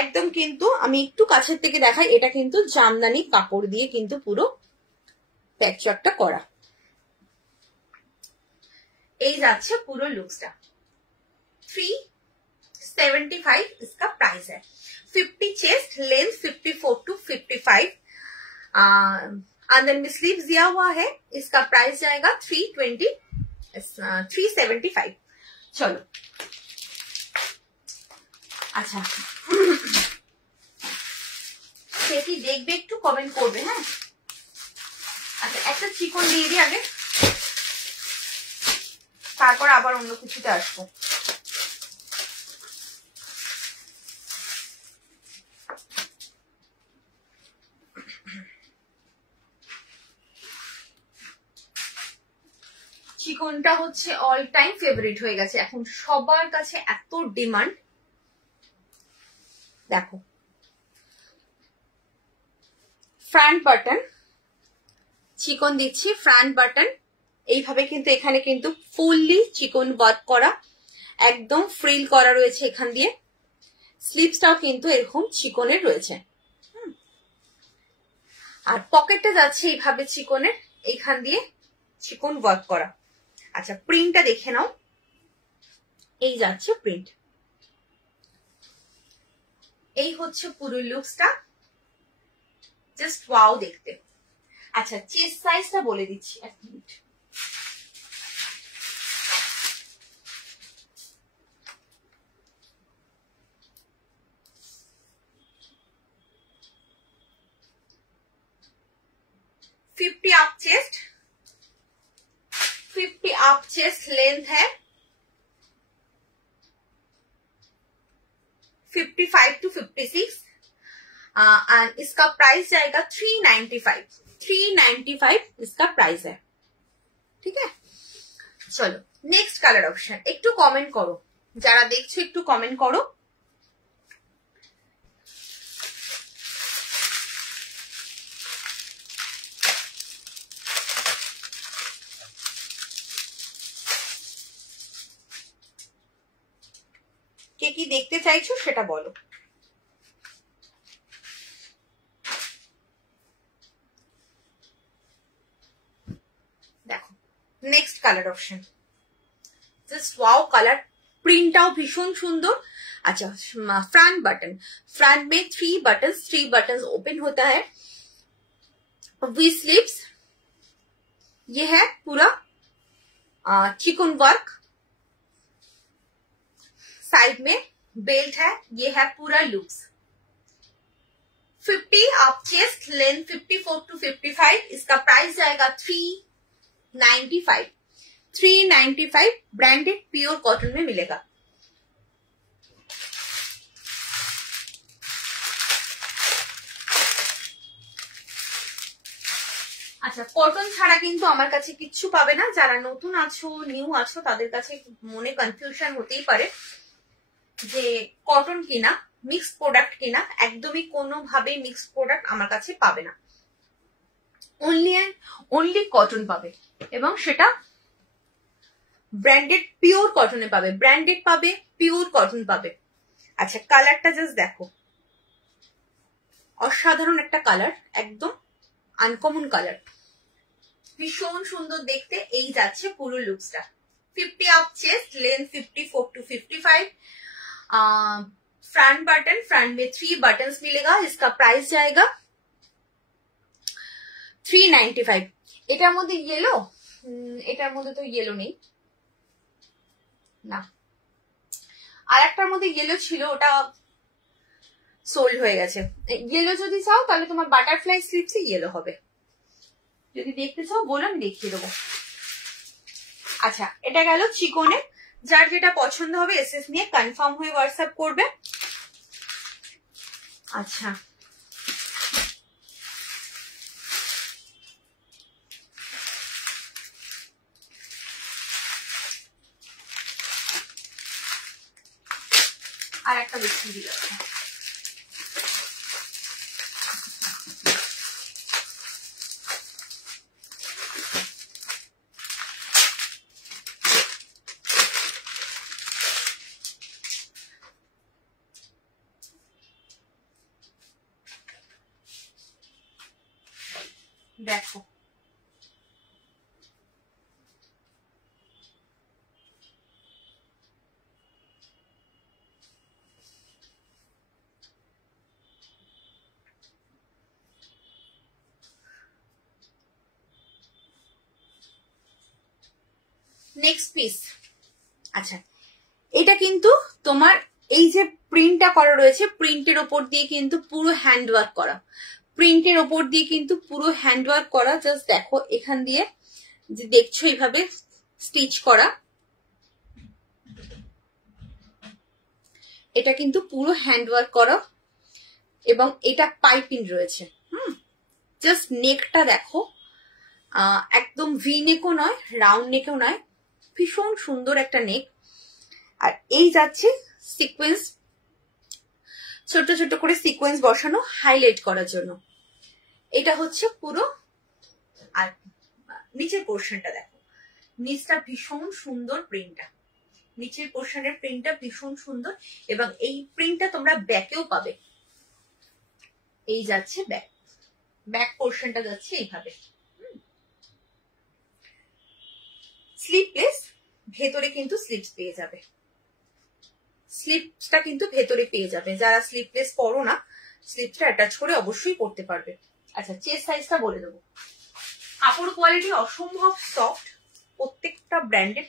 একদম কিন্তু আমি একটু কাছের থেকে দেখাই, এটা কিন্তু জামদানি কাপড় দিয়ে কিন্তু পুরো প্যাচওয়ার্কটা করা। এই যাচ্ছে পুরো লুকসটা। 375 इसका प्राइस है। 50 चेस्ट, लेंथ 54 to 55। अंदर में स्लीव्स दिया हुआ है। इसका प्राइस जाएगा 375। चलो अच्छा সে কি দেখবে একটু কমেন্ট করবে, হ্যাঁ। আচ্ছা, একটা চিকন দিয়ে দিই আগে, তারপর আবার অন্য কিছুতে আসবো। চিকনটা হচ্ছে অল টাইম ফেভারিট হয়ে গেছে এখন, সবার কাছে এত ডিমান্ড। দেখো, ফ্রন্ট বাটন চিকন দিচ্ছি, ফ্রন্ট বাটন এইভাবে, কিন্তু এখানে কিন্তু ফুললি চিকন ওয়ার্ক করা, একদম ফ্রিল করা রয়েছে এখান দিয়ে। স্লিভসটাও কিন্তু এরকম চিকনের রয়েছে, আর পকেটটা যাচ্ছে এইভাবে চিকনের, এইখান দিয়ে চিকন ওয়ার্ক করা। আচ্ছা, প্রিন্টটা দেখে নাও, এই যাচ্ছে প্রিন্ট, এই হচ্ছে পুরো লুকসটা, জাস্ট ওয়াও দেখতে। আচ্ছা, চেস্ট সাইজটা বলে দিচ্ছি, এক minute. Fifty up chest length है, 55 to 56, एंड इसका प्राइस जाएगा 395 इसका प्राइस है। ठीक है, चलो नेक्स्ट कलर ऑप्शन। একটু কমেন্ট করো, যারা দেখছো একটু কমেন্ট করো। কে কি দেখতে চাইছো সেটা বলো। দেখো, next colour option, just wow colour, প্রিন্টটাও ভীষণ সুন্দর। अच्छा, फ्रंट बटन, फ्रंट में 3 बटन ओपन होता है, वी स्लीव्स, ये है पूरा चिकन वर्क, साइड में बेल्ट है, ये है पूरा looks. 50 up chest length, 54 to 55, इसका प्राइस जाएगा 395 ब्रांडेड प्योर कॉटन में मिलेगा। আচ্ছা, কটন ছাড়া কিন্তু আমার কাছে কিচ্ছু পাবে না। যারা নতুন আছো, নিউ আছো, তাদের কাছে মনে কনফিউশন হতেই পারে যে কটন কিনা মিক্স প্রোডাক্ট কিনা। একদমই কোনোভাবে মিক্স প্রোডাক্ট আমার কাছে পাবে না, অনলি কটন পাবে, এবং সেটা ব্র্যান্ডেড পিওর কটনে পাবে, ব্র্যান্ডেড পাবে, পিওর কটন পাবে। আচ্ছা, কালারটা জাস্ট দেখো, অসাধারণ একটা কালার, একদম আনকমন কালার, ভীষণ সুন্দর দেখতে। এই যাচ্ছে পুরো লুকসটা। 50 up chest, length 54 to 55, front button, front में 3 बटन मिलेगा, इसका प्राइस जाएगा 395। এটার মধ্যে ইয়েলো, এটার মধ্যে তো ইয়েলো নেই না, আর একটার মধ্যে ইয়েলো ছিল, ওটা সোল্ড হয়ে গেছে। ইয়েলো যদি চাও তাহলে তোমার বাটারফ্লাই স্লিপসে ইয়েলো হবে, যদি দেখতে চাও বলো, আমি দেখিয়ে দেবো। আচ্ছা, এটা গেল চিকনে, যার যেটা পছন্দ হবে এসএস নিয়ে কনফার্ম হয়ে হোয়াটসঅ্যাপ করবে। আচ্ছা, আর একটা দেখিয়ে দিল, দেখো নেক্সট পিস। আচ্ছা, এটা কিন্তু তোমার এই যে প্রিন্টটা করা রয়েছে, প্রিন্টের ওপর দিয়ে কিন্তু পুরো হ্যান্ডওয়ার্ক করা, প্রিন্টের ওপর দিয়ে কিন্তু পুরো হ্যান্ডওয়ার্ক করা। জাস্ট দেখো এখান দিয়ে যে দেখছো এইভাবে স্টিচ করা, এটা কিন্তু পুরো হ্যান্ডওয়ার্ক করা এবং এটা পাইপিং রয়েছে। জাস্ট নেকটা দেখো, একদম ভি নেকও নয়, রাউন্ড নেকও নয়, ভীষণ সুন্দর একটা নেক। আর এই যাচ্ছে সিকোয়েন্স, ছোট ছোট করে সিকোয়েন্স বসানো হাইলাইট করার জন্য। এটা হচ্ছে পুরো। আর নিচের পোর্শনটা দেখো, নিচটা ভীষণ সুন্দর, প্রিন্টটা নিচের পোর্শনের প্রিন্টটা ভীষণ সুন্দর এবং এই প্রিন্টটা তোমরা ব্যাকেও পাবে। এই যাচ্ছে ব্যাক, ব্যাক পোর্শনটা যাচ্ছে এইভাবে স্লিপলেস, ভেতরে কিন্তু স্লিপস পেয়ে যাবে, স্লিপসটা কিন্তু ভেতরে পেয়ে যাবে। যারা স্লিপলেস পরো না, স্লিপসটা অ্যাটাচ করে অবশ্যই পরতে পারবে। আচ্ছা, চেস্ট সাইজটা বলে দেবো। কাপড় কোয়ালিটি অসম্ভব সফট, প্রত্যেকটা ব্র্যান্ডেড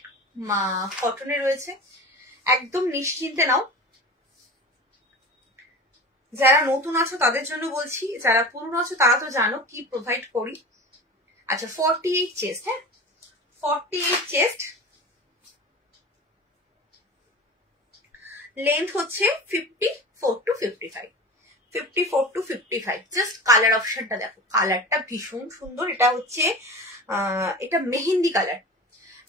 কটনে রয়েছে, একদম নিশ্চিন্তে নাও। যারা নতুন আছো তাদের জন্য বলছি, যারা পুরনো আছো তারা তো জানো কি প্রোভাইড করি। আচ্ছা, 48 চেস্ট, হ্যাঁ 48 চেস্ট, লেন্থ হচ্ছে 54 to 55, 54 to 55। জাস্ট কালার অপশনটা দেখো, কালারটা ভীষণ সুন্দর। এটা হচ্ছে এটা মেহেন্দি কালার,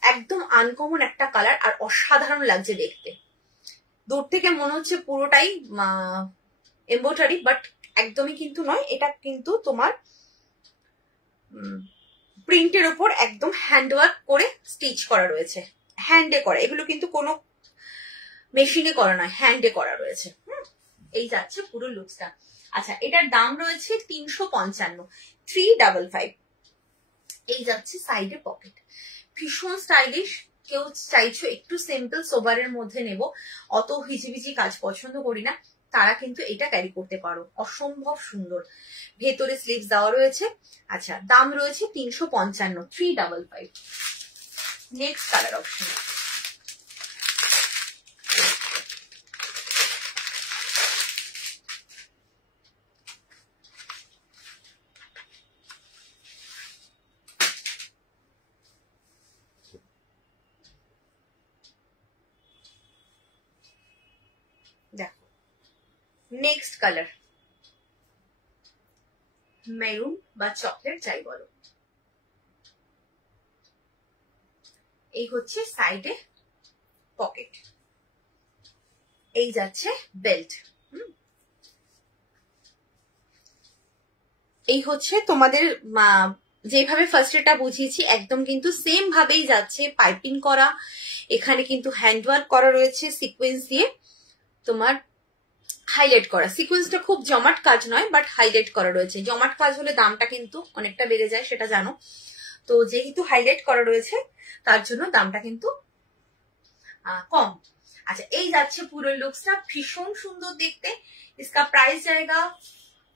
একদম আনকমন একটা কালার আর অসাধারণ লাগছে দেখতে। দূর থেকে মনে হচ্ছে পুরোটাই এমব্রয়ডারি, বাট একদমই কিন্তু নয়। এটা কিন্তু তোমার প্রিন্টের উপর একদম হ্যান্ডওয়ার্ক করে স্টিচ করা রয়েছে, হ্যান্ডে করা, এগুলো কিন্তু কোনো মেশিনে করা নয়, হ্যান্ডে করা রয়েছে। এই যাচ্ছে পুরো লুকসটা। আচ্ছা, এটার দাম রয়েছে 355, 355। এই যাচ্ছে সাইডে পকেট, ভীষণ স্টাইলিশ। কেউ চাইছো একটু সিম্পল সোবারের মধ্যে নেব, অত হিজিবিজি কাজ পছন্দ করি না, তারা কিন্তু এটা ক্যারি করতে পারো, অসম্ভব সুন্দর। ভেতরে স্লিভস দেওয়া রয়েছে। আচ্ছা, দাম রয়েছে 355, 355। নেক্সট কালার অপশন, দেখো নেক্সট কালার, মেরুন বা চকলেট যাই বলো। এই হচ্ছে সাইডে পকেট, এই যাচ্ছে বেল্ট। এই হচ্ছে তোমাদের যেভাবে ফার্স্ট এটা বুঝিয়েছি একদম কিন্তু সেম ভাবেই যাচ্ছে, পাইপিং করা, এখানে কিন্তু হ্যান্ডওয়ার্ক করা রয়েছে সিকোয়েন্স দিয়ে, তোমার হাইলাইট করা। সিকোয়েন্সটা খুব জমাট কাজ নয়, বাট হাইলাইট করা রয়েছে। জমাট কাজ হলে দামটা কিন্তু অনেকটা বেড়ে যায়, সেটা জানো তো। যেহেতু হাইলাইট করা রয়েছে তার জন্য দামটা কিন্তু কম। আচ্ছা, এই যাচ্ছে পুরো লুকসটা, ভীষণ সুন্দর দেখতে। इसका प्राइस जाएगा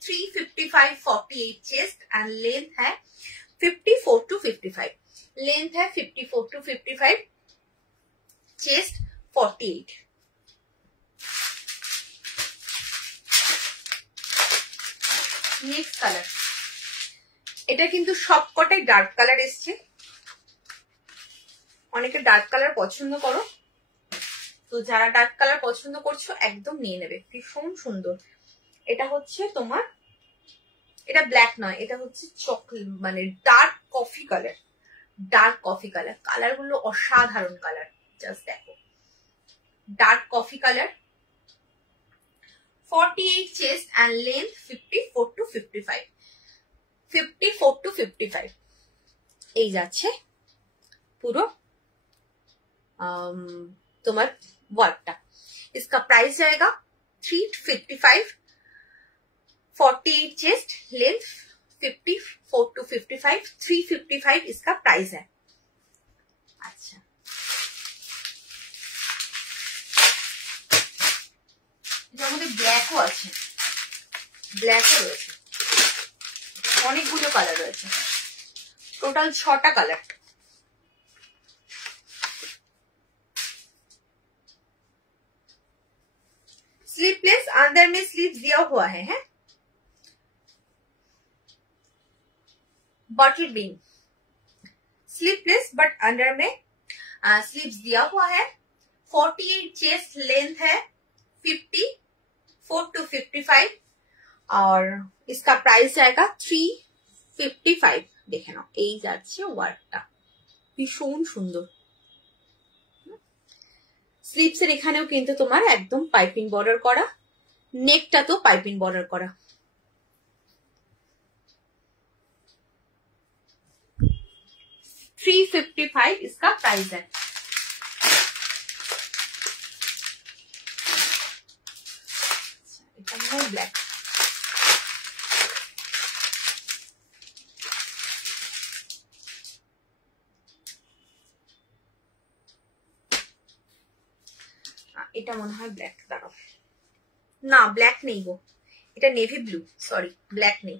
355, 48 चेस्ट एंड लेंथ है 54 to 55, लेंथ है 54 to 55, चेस्ट 48। नेक्स्ट কালার, এটা কিন্তু সবকটাই ডার্ক কালার এসছে, অনেকে ডার্ক কালার পছন্দ করো, তো যারা ডার্ক কালার পছন্দ করছো একদম নিয়ে নেবে, ভীষণ সুন্দর। এটা হচ্ছে তোমার, এটা ব্ল্যাক নয়, এটা হচ্ছে চকলেট মানে dark coffee colour, dark coffee colour. Colour গুলো অসাধারণ কালার, জাস্ট দেখো, dark coffee colour. 48 chest and length 54 to 55, 54 to 55। এই যাচ্ছে পুরো তোমার ওয়ার্কটা। इसका प्राइस जाएगा 355, 48 चेस्ट, लेंथ 54 to 55, 355 इसका प्राइस है। अच्छा, এটার মধ্যে ব্ল্যাকও আছে, ব্ল্যাকও রয়েছে, অনেকগুলো কালার রয়েছে, টোটাল 6টা কালার। स्लीवलेस अंदर में स्लीव दिया हुआ है bottle green, sleeveless but under में स्लीव्स दिया हुआ है। 48 चेस्ट लेंथ है, 54 to 55 और इसका प्राइस जाएगा 355। দেখে নাও এই যাচ্ছে ওয়ার্কটা, ভীষণ সুন্দর। স্লিভসের এখানেও কিন্তু তোমার একদম পাইপিং বর্ডার করা, নেকটা তো পাইপিং বর্ডার করা। $355 इसका प्राइस है। ब्लैक, এটা মনে হয় ব্ল্যাক, দাঁড়াও না ব্ল্যাক নেই গো, এটা নেভি ব্লু, সরি ব্ল্যাক নেই।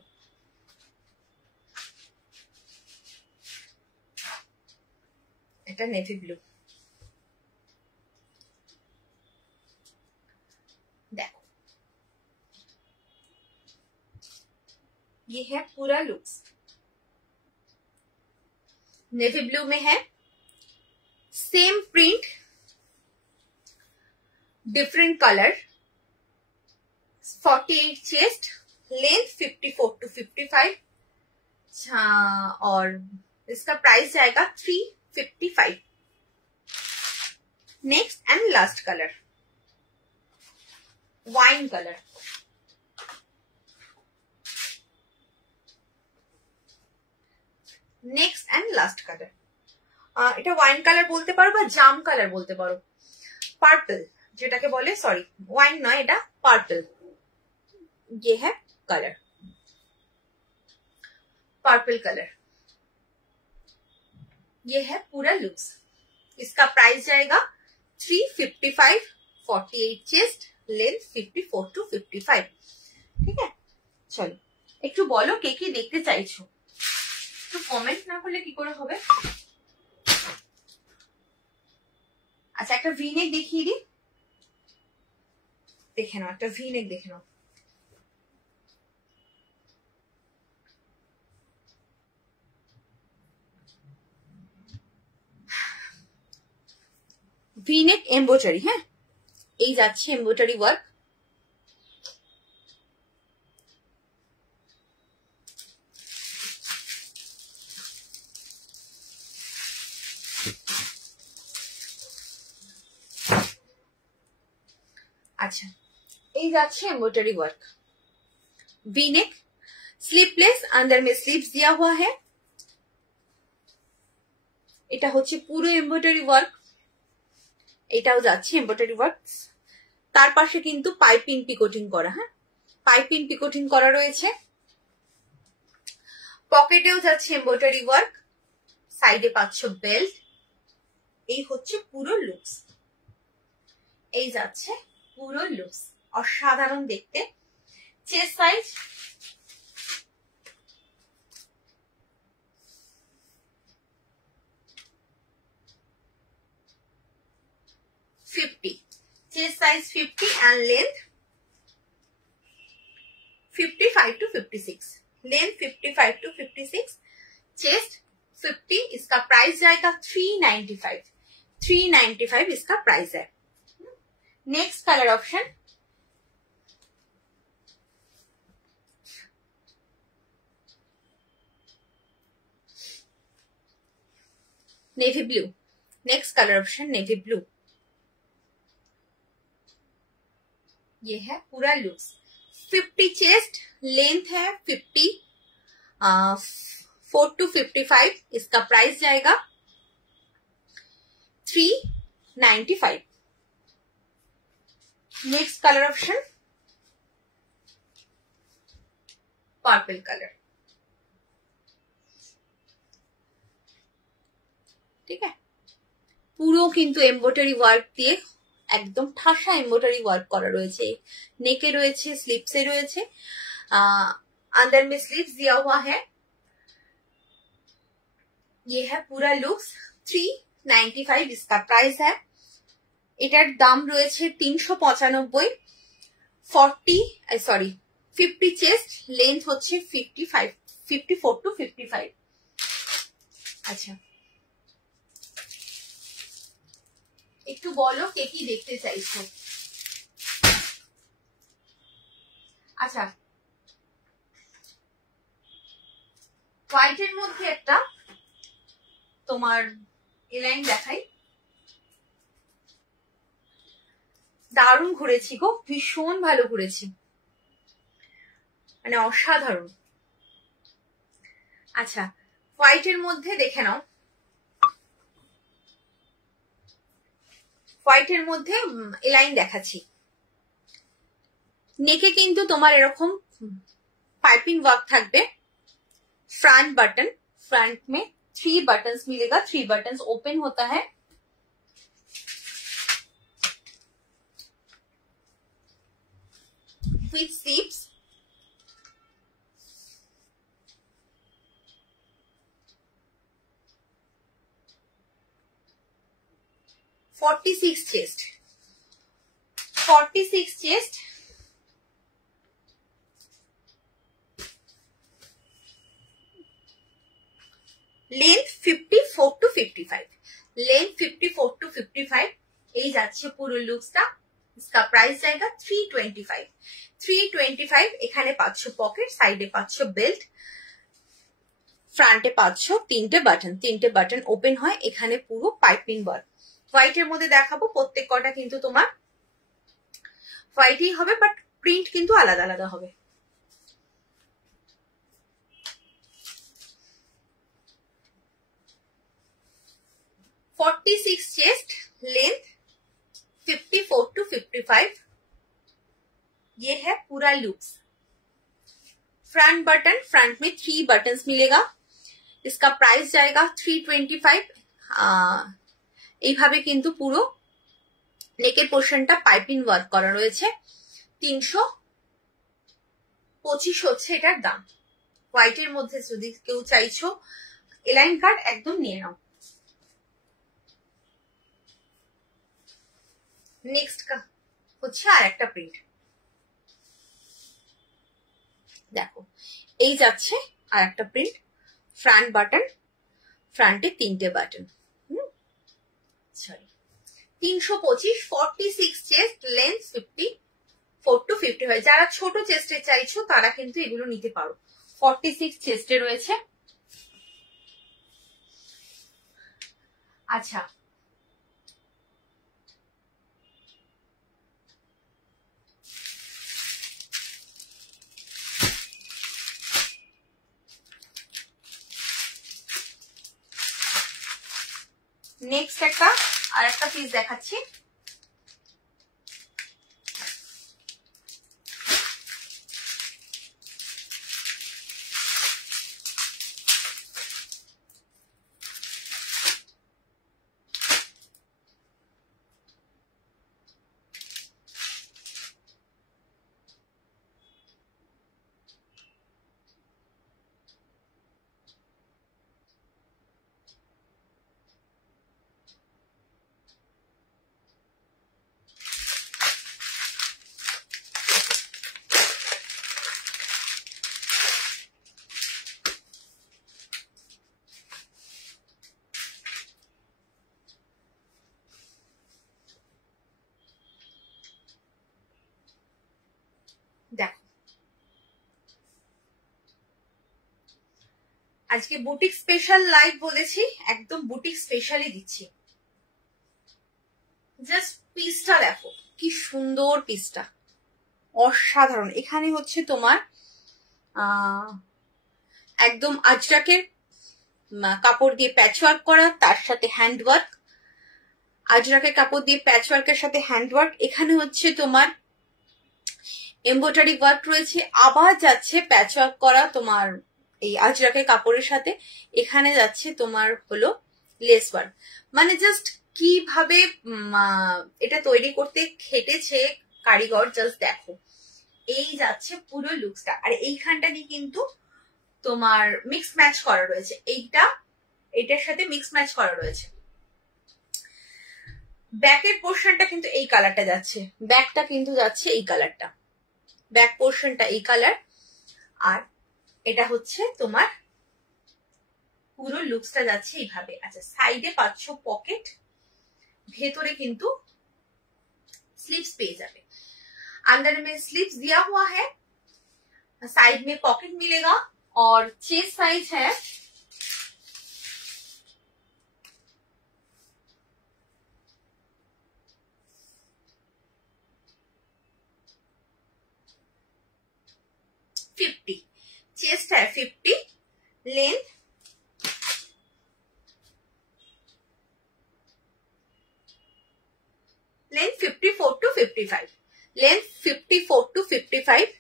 এটা नेवी ब्लू। देखो ये है पूरा लुक्स, नेवी ब्लू में है, same print different colour, 48 chest, length 54 to 55 और इसका प्राइस जाएगा 355। Next and last colour wine colour, next and last colour, এটা ওয়াইন কালার বলতে পারো বা জাম কালার বলতে পারো, পার্পল যেটাকে বলে, সরি ওয়াইন নয় এটা পার্পল। ये है कलर पर्पल कलर, ये है पूरा लुक्स। इसका प्राइस जाएगा 355, 48 चेस्ट, लेंथ 54 to 55। ठीक है, चलो একটু বলো কে কি দেখতে চাইছো, একটু কমেন্ট না করলে কি করে হবে। আচ্ছা একটা ভি-নেক দেখিয়ে দিই, দেখে নাও একটা ভি-নেক দেখে নাও। ভি-নেক এমব্রয়ডারি, হ্যাঁ এই যাচ্ছে এমব্রয়ডারি ওয়ার্ক। अच्छा এই যাচ্ছে embroidery work, V neck, sleeveless, अंदर में स्लीव्स दिया हुआ है। এটা হচ্ছে পুরো এমব্রয়ডারি ওয়ার্ক, এটাও যাচ্ছে এমব্রয়ডারি ওয়ার্ক, তার পাশে কিন্তু পাইপিং পিকোটিং করা, হ্যাঁ পাইপিং পিকোটিং করা রয়েছে। পকেটেও যাচ্ছে এমব্রয়ডারি ওয়ার্ক, সাইডে পাচ্ছ বেল্ট। এই হচ্ছে পুরো লুকস, এই যাচ্ছে পুরো লুকস, অসাধারণ দেখতে। Chest size 50, chest size 50 and length 55 to 56, length 55 to 56, chest 50। इसका प्राइस जाएगा 395, 395 इसका प्राइस है। Next colour option navy blue, next colour option navy blue. ये है पूरा लुक्स, 50 चेस्ट, लेंथ है 50, 4 to 55। इसका प्राइस जाएगा 395। Next colour option purple colour, ठीक है পুরো কিন্তু এমব্রয়ডারি ওয়ার্ক দিয়ে একদম ঠাসা এমব্রয়ডারি ওয়ার্ক করা রয়েছে, নেকে রয়েছে, স্লিভসে রয়েছে, अंदर में स्लीव्स दिया हुआ है। ये है पूरा लुक्स, 395 इसका प्राइस है। এটার দাম রয়েছে 395, 50 চেস্ট, লেন্থ হচ্ছে 54 to 55। আচ্ছা, একটু বলো কে কি দেখতে চাইছো। আচ্ছা, হোয়াইটের মধ্যে একটা তোমার এলাইন দেখাই। দারুণ ঘুরেছি গো, ভীষণ ভালো ঘুরেছি, মানে অসাধারণ। আচ্ছা, হোয়াইটের মধ্যে দেখে নাও, হোয়াইটের মধ্যে এলাইন দেখাচ্ছি। নেকে কিন্তু তোমার এরকম पाइपिंग वर्क থাকবে। फ्रंट बटन, फ्रंट में 3 बटन्स मिलेगा, 3 बटन्स ओपन होता है। With sleeves, chest, 46 chest, length 54 to 55, length 54 to 55 এই যাচ্ছে পুরো লুকসটা। इसका प्राइस जाएगा 325। 325। এখানে পাচ্ছ পকেট, সাইডে পাচ্ছ বেল্ট, ফ্রন্টে পাচ্ছ তিনটে বাটন ওপেন হয়। এখানে পুরো পাইপিং ওয়ার্ক। হোয়াইটের মধ্যে দেখাবো, প্রত্যেক কটা কিন্তু তোমার হোয়াইটই হবে, বাট প্রিন্ট কিন্তু আলাদা আলাদা হবে। चेस्ट, लेंथ 54 to 55, ये है पूरा लुक्स। फ्रंट बटन, फ्रंट में 3 बटन्स मिलेगा। इसका प्राइस जाएगा 325। এইভাবে কিন্তু পুরো নেকের পোর্শনটা পাইপিং ওয়ার্ক করা রয়েছে। 325 হচ্ছে এটার দাম। হোয়াইটের মধ্যে যদি কেউ চাইছো এলাইন কার্ড একদম নিয়ে নাও। নেক্সট হচ্ছে আর একটা প্রিন্ট, দেখো এই যাচ্ছে আর একটা প্রিন্ট। ফ্রন্ট বাটন, ফ্রন্টে 3টে button, sorry 325। 46 chest, length 54 to 50 হয়। যারা ছোট চেস্টে চাইছো তারা কিন্তু এগুলো নিতে পারো। 46 চেস্টে রয়েছে। আচ্ছা, নেক্সট একটা আর একটা পিস দেখাচ্ছি। দেখো, আজকে বুটিক স্পেশাল লাইভ বলেছি, একদম বুটিক স্পেশালই দিচ্ছি। জাস্ট পিসটা দেখো কি সুন্দর, পিসটা অসাধারণ। এখানে হচ্ছে তোমার একদম আজরাকের কাপড় দিয়ে প্যাচওয়ার্ক করা, তার সাথে হ্যান্ডওয়ার্ক। আজরাকের কাপড় দিয়ে প্যাচওয়ার্কের সাথে হ্যান্ডওয়ার্ক। এখানে হচ্ছে তোমার এমব্রয়ডারি ওয়ার্ক রয়েছে, আবার যাচ্ছে প্যাচওয়ার্ক করা তোমার এই আজরাকের কাপড়ের সাথে। এখানে যাচ্ছে তোমার হলো লেস ওয়ার্ক। মানে জাস্ট কিভাবে এটা তৈরি করতে খেটেছে কারিগর, জাস্ট দেখো। এই যাচ্ছে পুরো লুকসটা। আর এইখানটা দিয়ে কিন্তু তোমার মিক্স ম্যাচ করা রয়েছে, এইটার সাথে মিক্স ম্যাচ করা রয়েছে। ব্যাকের পোর্শনটা কিন্তু এই কালারটা যাচ্ছে, ব্যাকটা কিন্তু যাচ্ছে এই কালারটা। ব্যাক পোর্শনটা এই কালার, আর এটা হচ্ছে তোমার পুরো লুকসটা যাচ্ছে এইভাবে। আচ্ছা, সাইডে পাচ্ছ পকেট, ভেতরে কিন্তু स्लीव्स पे जावे। अंदर में स्लीव्स दिया हुआ है, साइड में पॉकेट मिलेगा और चेस्ट साइज है 50, चेस्ट है 50, लेंथ 54 to 55, लेंथ 54 to 55।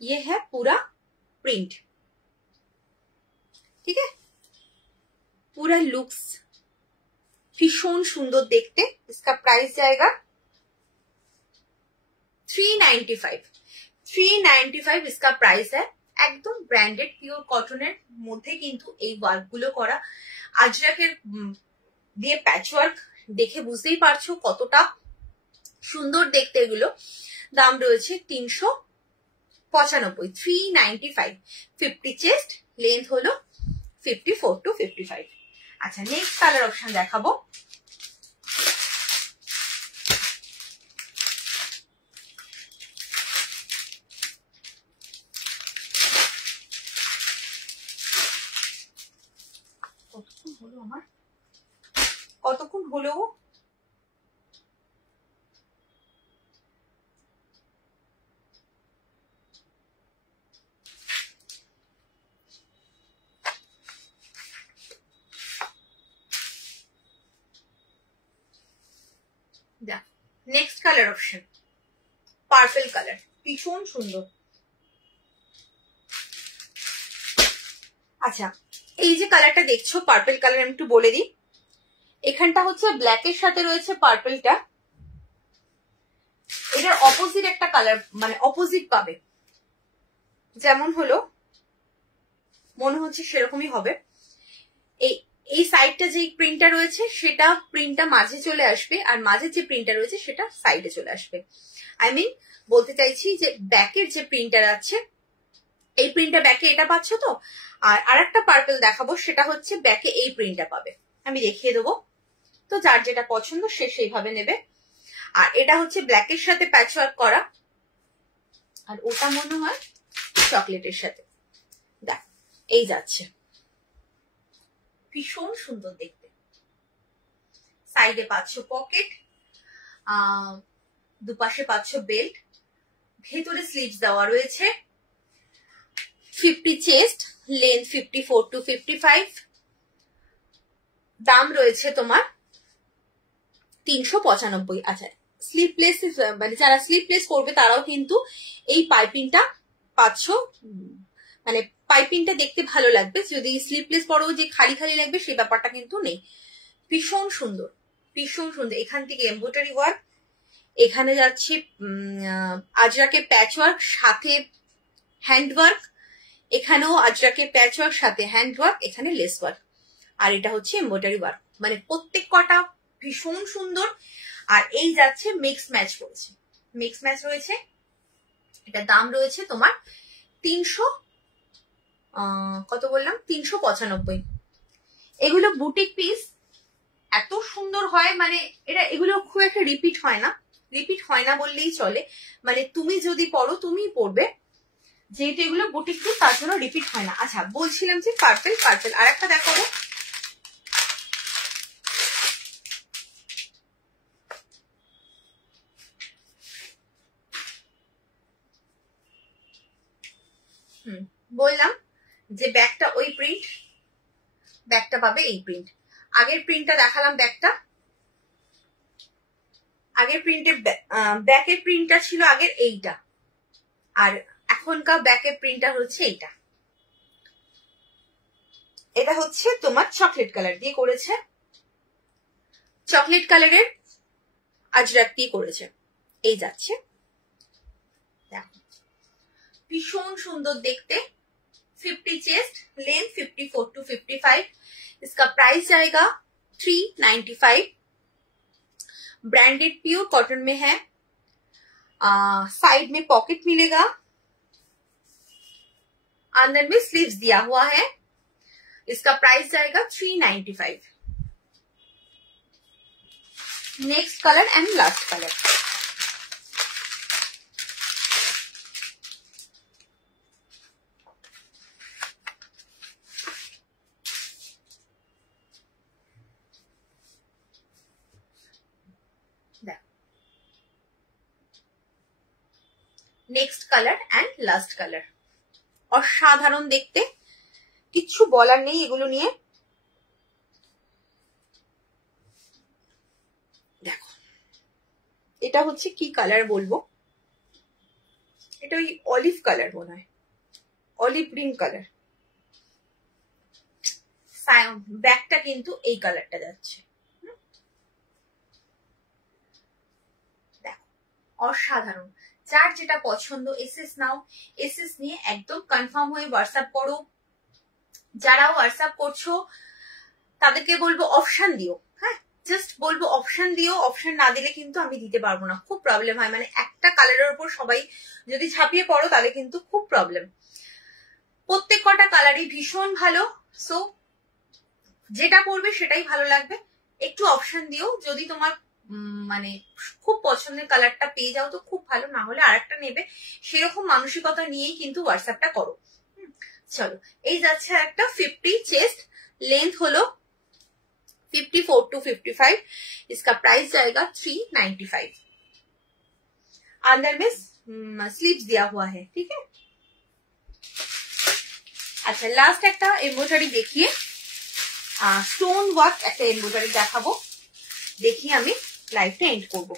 ये है पूरा प्रिंट, ठीक है। पूरा लुक्स भीषण सुंदर देखते। इसका प्राइस जाएगा 395, 395 इसका प्राइस है। একদম ব্র্যান্ডেড পিওর কটনের মধ্যে কিন্তু এই ওয়ার্ক গুলো করা, আজরাকের দিয়ে প্যাচ ওয়ার্ক, দেখে বুঝতেই পারছো কতটা সুন্দর দেখতে এগুলো। দাম রয়েছে 395, 395, 50 চেস্ট, লেন্থ হলো 54 to 55। আচ্ছা, নেক্সট কালার অপশন দেখাবো। কতক্ষণ হলো next colour option purple colour, ভীষণ সুন্দর। আচ্ছা, এই যে কালারটা দেখছো পার্পল কালার, আমি একটু বলে দিই। এখানটা হচ্ছে ব্ল্যাকের সাথে রয়েছে পার্পলটা, এটার অপোজিট একটা কালার, মানে অপোজিট পাবে, যেমন হলো মনে হচ্ছে সেরকমই হবে। এই সাইডটা যে প্রিন্টটা রয়েছে সেটা প্রিন্টটা মাঝে চলে আসবে, আর মাঝে যে প্রিন্টটা রয়েছে সেটা সাইডে চলে আসবে। আই মিন বলতে চাইছি যে ব্যাকের যে প্রিন্টার আছে, এই প্রিন্টটা ব্যাকে এটা পাচ্ছ তো। আর আরেকটা পার্পল দেখাবো, সেটা হচ্ছে ব্যাকে এই প্রিন্টটা পাবে, আমি দেখিয়ে দেবো। তো যার যেটা পছন্দ সে সেইভাবে নেবে। আর এটা হচ্ছে ব্ল্যাকের সাথে প্যাচ ওয়ার্ক করা, আর ওটা মনে হয় চকলেটের সাথে। দেখ, এই যাচ্ছে, ভীষণ সুন্দর দেখতে। সাইডে পাচ্ছ পকেট, দুপাশে পাচ্ছ বেল্ট, ভেতরে স্লিভস দেওয়া রয়েছে। 50 চেস্ট, লেন্থ 54 to 55। দাম রয়েছে তোমার 395। আচ্ছা, স্লিভলেস, মানে যারা স্লিভলেস করবে তারাও কিন্তু এই পাইপিংটা পাচ্ছ, মানে পাইপিংটা দেখতে ভালো লাগবে। যদি স্লিভলেস পরো যে খালি খালি লাগবে সেই ব্যাপারটা কিন্তু নেই। ভীষণ সুন্দর, ভীষণ সুন্দর। এখান থেকে এমব্রয়ডারি ওয়ার্ক, এখানে যাচ্ছে আজরাকে প্যাচ ওয়ার্ক, সাথে হ্যান্ড ওয়ার্ক, এখানেও আজরাকে প্যাচ ওয়ার্ক সাথে হ্যান্ড ওয়ার্ক, এখানে লেস ওয়ার্ক, আর এটা হচ্ছে এমব্রয়ডারি ওয়ার্ক। মানে প্রত্যেক কটা ভীষণ সুন্দর। আর এই যাচ্ছে মিক্স ম্যাচ রয়েছে, মিক্স ম্যাচ রয়েছে। এটা দাম রয়েছে তোমার 300, কত বললাম, 395। এগুলো বুটিক পিস, এত সুন্দর হয়, মানে এগুলো খুব একটা রিপিট হয় না, রিপিট হয় না বললেই চলে। মানে তুমি যদি পড়ো তুমিই পড়বে, যেহেতু এগুলো বুটিক পিস তার জন্য রিপিট হয় না। আচ্ছা, বলছিলাম যে পার্পল, পার্পল আর একটা দেখাবো। বললাম যে ব্যাগটা ওই প্রিন্ট, ব্যাগটা পাবে এই প্রিন্ট। আগের প্রিন্টটা দেখালাম ব্যাগটা, আগের প্রিন্টের ব্যাকের প্রিন্টটা ছিল আগের এইটা, আর এখনকার ব্যাকের প্রিন্টটা হচ্ছে এইটা। এটা হচ্ছে তোমার চকলেট কালার দিয়ে করেছে, চকলেট কালারের আজরাক দিয়ে করেছে। এই যাচ্ছে, দেখো ভীষণ সুন্দর দেখতে। 50 चेस्ट, लेंथ 54 to 55। इसका प्राइस जाएगा 395। ब्रांडेड प्योर कॉटन में है। साइड में पॉकेट मिलेगा, अंदर में स्लीव्स दिया हुआ है। इसका प्राइस जाएगा 395। Next colour and last colour, next colour and last colour. অসাধারণ দেখতে, কিচ্ছু বলার নেই এগুলো নিয়ে। দেখো এটা হচ্ছে কি কালার বলবো, এটা ওই অলিভ কালার মনে হয়, অলিভ গ্রিন কালার। ব্যাকটা কিন্তু এই কালারটা যাচ্ছে। দেখো অসাধারণ, যার যেটা পছন্দ এসএস নাও, এসএস নিয়ে একদম কনফার্ম হয়ে হোয়াটসঅ্যাপ করো। যারা হোয়াটসঅ্যাপ করছো তাদেরকে বলবো অপশন দিও, হ্যাঁ জাস্ট বলবো অপশন দিও, অপশন না দিলে কিন্তু আমি দিতে পারবো না, খুব প্রবলেম হয়। মানে একটা কালারের উপর সবাই যদি ছাপিয়ে পড়ো তাহলে কিন্তু খুব প্রবলেম। প্রত্যেক কটা কালারই ভীষণ ভালো, সো যেটা পড়বে সেটাই ভালো লাগবে। একটু অপশন দিও, যদি তোমার মানে খুব পছন্দের কালারটা পেয়ে যাও তো খুব ভালো, না হলে আরেকটা নেবে, সেরকম মানসিকতা নিয়েই কিন্তু হোয়াটসঅ্যাপটা করো। চলো এই যাচ্ছে একটা 50 চেস্ট, लेंथ হলো 54 to 55, इसका प्राइस जाएगा 395। अंदर में स्लीव्स दिया हुआ है, ठीक है। अच्छा लास्ट একটা এমব্রয়ডারি দেখিয়ে, স্টোন ওয়ার্ক একটা এমব্রয়ডারি দেখাবো, দেখি আমি লাইভটা এন্ড করবো।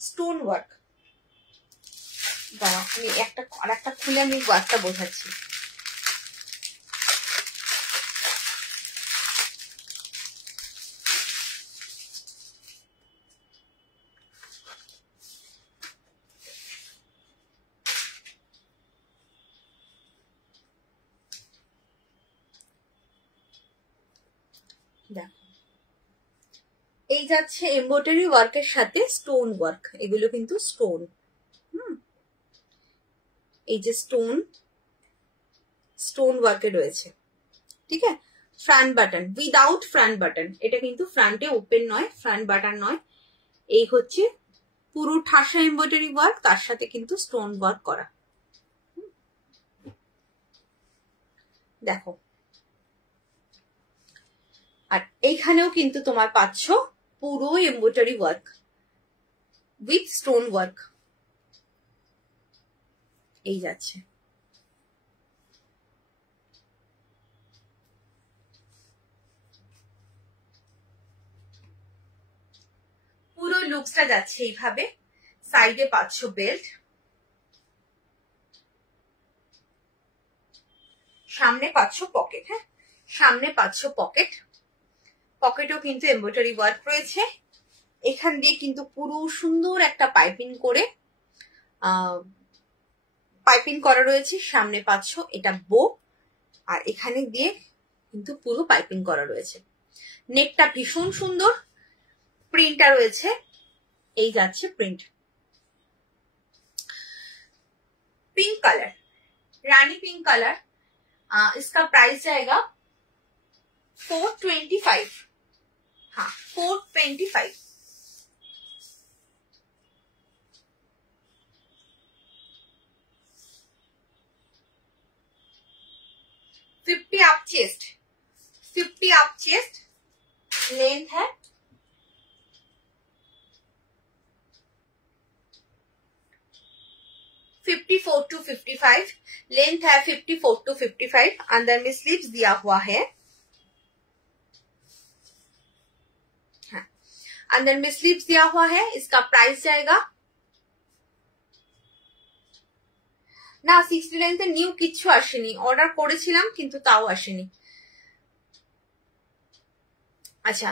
স্টোন ওয়ার্ক, দাঁড়াও আমি একটা খুলে আমি ওয়ার্কটা বোঝাচ্ছি। দেখো এই যাচ্ছে এমব্রয়ডারি ওয়ার্কের সাথে স্টোন ওয়ার্ক, এগুলো কিন্তু স্টোন, এই যে স্টোন ওয়ার্কে রয়েছে, ঠিক আছে। Front button without front button, এটা কিন্তু ফ্রন্টে ওপেন নয়, ফ্রন্ট বাটন নয়। এই হচ্ছে পুরো ঠাসা এমব্রয়ডারি ওয়ার্ক, তার সাথে কিন্তু স্টোন ওয়ার্ক করা। দেখো আর এইখানেও কিন্তু তোমার পাচ্ছ পুরো embroidery work with stone work, এই যাচ্ছে। পুরো লুকসটা যাচ্ছে এইভাবে। সাইডে পাচ্ছ বেল্ট, সামনে পাচ্ছ পকেট, হ্যাঁ সামনে পাচ্ছ পকেট, পকেটেও কিন্তু এমব্রয়ডারি ওয়ার্ক রয়েছে। এখান দিয়ে কিন্তু পুরো সুন্দর একটা পাইপিং করে করা রয়েছে। সামনে পাচ্ছ এটা বো, আর এখানে দিয়ে কিন্তু পুরো পাইপিং করা রয়েছে। নেকটা ভীষণ সুন্দর, প্রিন্টটা রয়েছে, এই যাচ্ছে প্রিন্ট। पिंक कलर, रानी पिंक कलर, इसका प्राइस जाएगा 425, हाँ 425। फिफ्टी अप चेस्ट, लेंथ है 54 to 55, लेंथ है 54 to 55। अंदर में स्लीव्स दिया हुआ है, अंदर में स्लीव्स दिया हुआ है। इसका प्राइस जाएगा না 69 তে নিউ কিছু আসেনি, অর্ডার করেছিলাম কিন্তু তাও আসেনি। আচ্ছা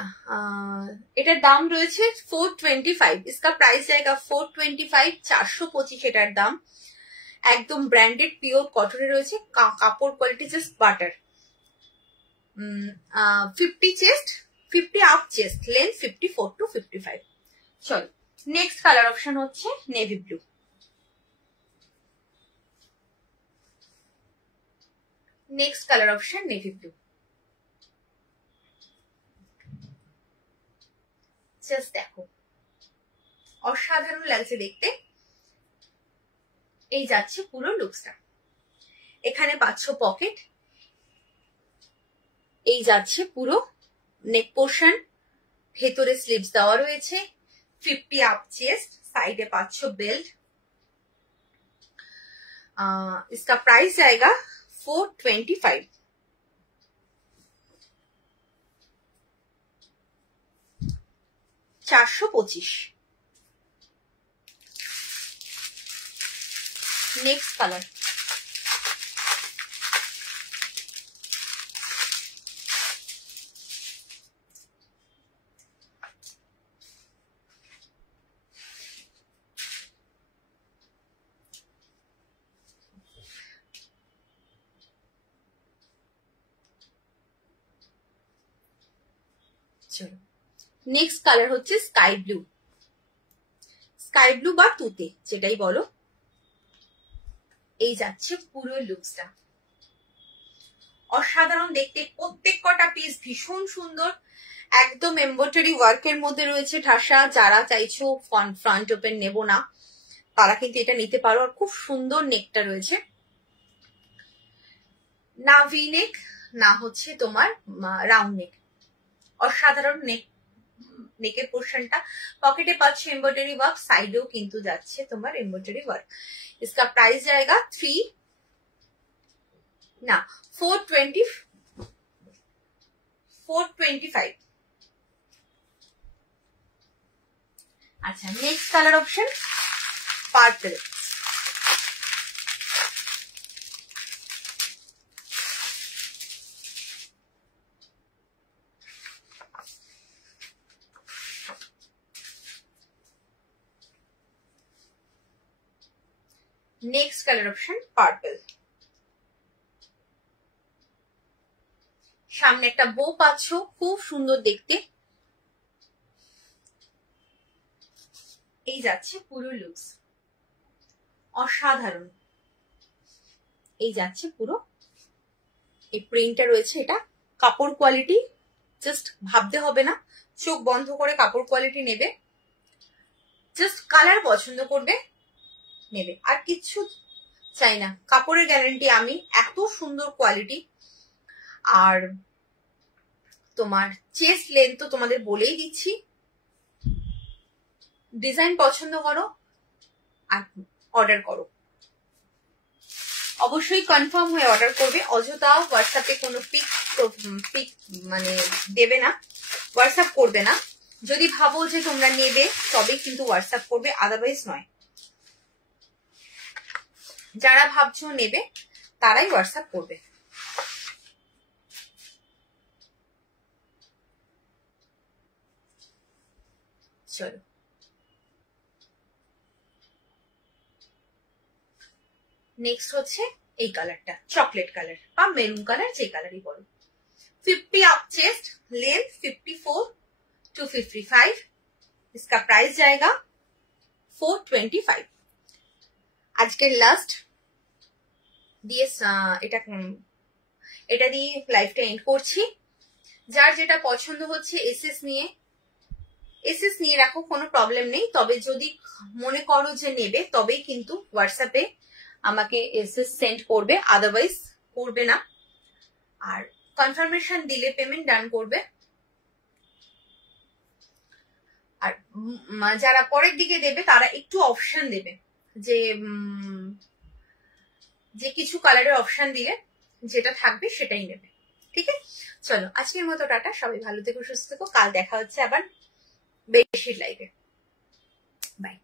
এটার দাম রয়েছে 425। इसका प्राइस जाएगा 425, 425 এটার দাম। একদম ব্র্যান্ডেড পিওর কটনে রয়েছে, কাপড় quality just butter. 50 chest, 50 up chest, length 54 to 55। চলো নেক্সট কালার অপশন হচ্ছে navy blue. Next colour option navy blue. Just দেখো অসাধারণ লাগছে দেখতে। এই যাচ্ছে পুরো লুকসটা। এখানে পাচ্ছ পকেট, এই যাচ্ছে পুরো নেক পোর্শন, ভেতরে স্লিভস দেওয়া রয়েছে, 50 আপ চেস্ট, সাইডে পাচ্ছ বেল্ট। इसका प्राइस जाएगा 425। नेक्स्ट कलर চলো নেক্সট কালার হচ্ছে স্কাই ব্লু। স্কাই ব্লু বা তুতে যেটাই বলো। এই যাচ্ছে পুরো লুকসটা, অসাধারণ দেখতে। প্রত্যেক কটা পিস ভীষণ সুন্দর, একদম এমব্রয়ডারি ওয়ার্কের মধ্যে রয়েছে ঠাসা। যারা চাইছো ফ্রন্ট ওপেন নেবো না তারা কিন্তু এটা নিতে পারো। আর খুব সুন্দর নেকটা রয়েছে, না ভি নেক না হচ্ছে তোমার রাউন্ড নেক, অসাধারণ নেকের পোর্শনটা। পকেটে পাচ্ছ এমব্রয়ডারি ওয়ার্ক, সাইডেও কিন্তু যাচ্ছে তোমার এমব্রয়ডারি ওয়ার্ক। इसका प्राइस जाएगा 425। अच्छा next colour option purple. Next colour option purple. সামনে একটা বো পাচ্ছ, খুব সুন্দর দেখতে। এই যাচ্ছে পুরো লুকস, অসাধারণ। এই যাচ্ছে পুরো, এই প্রিন্টটা রয়েছে। এটা কাপড় কোয়ালিটি জাস্ট ভাবতে হবে না, চোখ বন্ধ করে কাপড় কোয়ালিটি নেবে। জাস্ট কালার পছন্দ করবে নেবে, আর কিচ্ছু চাই না। কাপড়ের গ্যারান্টি আমি, এত সুন্দর কোয়ালিটি। আর তোমার চেস্ট লেন্থ তো তোমাদের বলেই দিচ্ছি। ডিজাইন পছন্দ করো আর অর্ডার করো, অবশ্যই কনফার্ম হয়ে অর্ডার করবে। অযথা হোয়াটসঅ্যাপে কোনো পিক মানে দেবে না, হোয়াটসঅ্যাপ করবে না। যদি ভাবো যে তোমরা নেবে তবেই কিন্তু হোয়াটসঅ্যাপ করবে, আদারওয়াইজ নয়। যারা ভাবছো নেবে তারাই হোয়াটসঅ্যাপ করবে। চলো নেক্সট হচ্ছে এই কালারটা, চকলেট কালার বা মেরুন কালার, যে কালারই বলো। 50 আপ চেস্ট, लेंथ 54 to 55। इसका प्राइस जाएगा 425। আজকের লাস্ট দিয়ে এটা দিয়ে লাইফটা এন্ড করছি। যার যেটা পছন্দ হচ্ছে এসএস নিয়ে রাখো, কোনো প্রবলেম নেই। তবে যদি মনে করো যে নেবে তবেই কিন্তু হোয়াটসঅ্যাপে আমাকে এসএস সেন্ড করবে, আদারওয়াইজ করবে না। আর কনফার্মেশন দিলে পেমেন্ট ডান করবে। আর যারা পরের দিকে দেবে তারা একটু অপশন দেবে, যে কিছু কালারের অপশন দিলে যেটা থাকবে সেটাই নেবে। ঠিক আছে, চলো আজকের মতো টাটা, সবাই ভালো থেকো, সুস্থ থেকো। কাল দেখা হচ্ছে আবার বেডশিট লাইভে। বাই।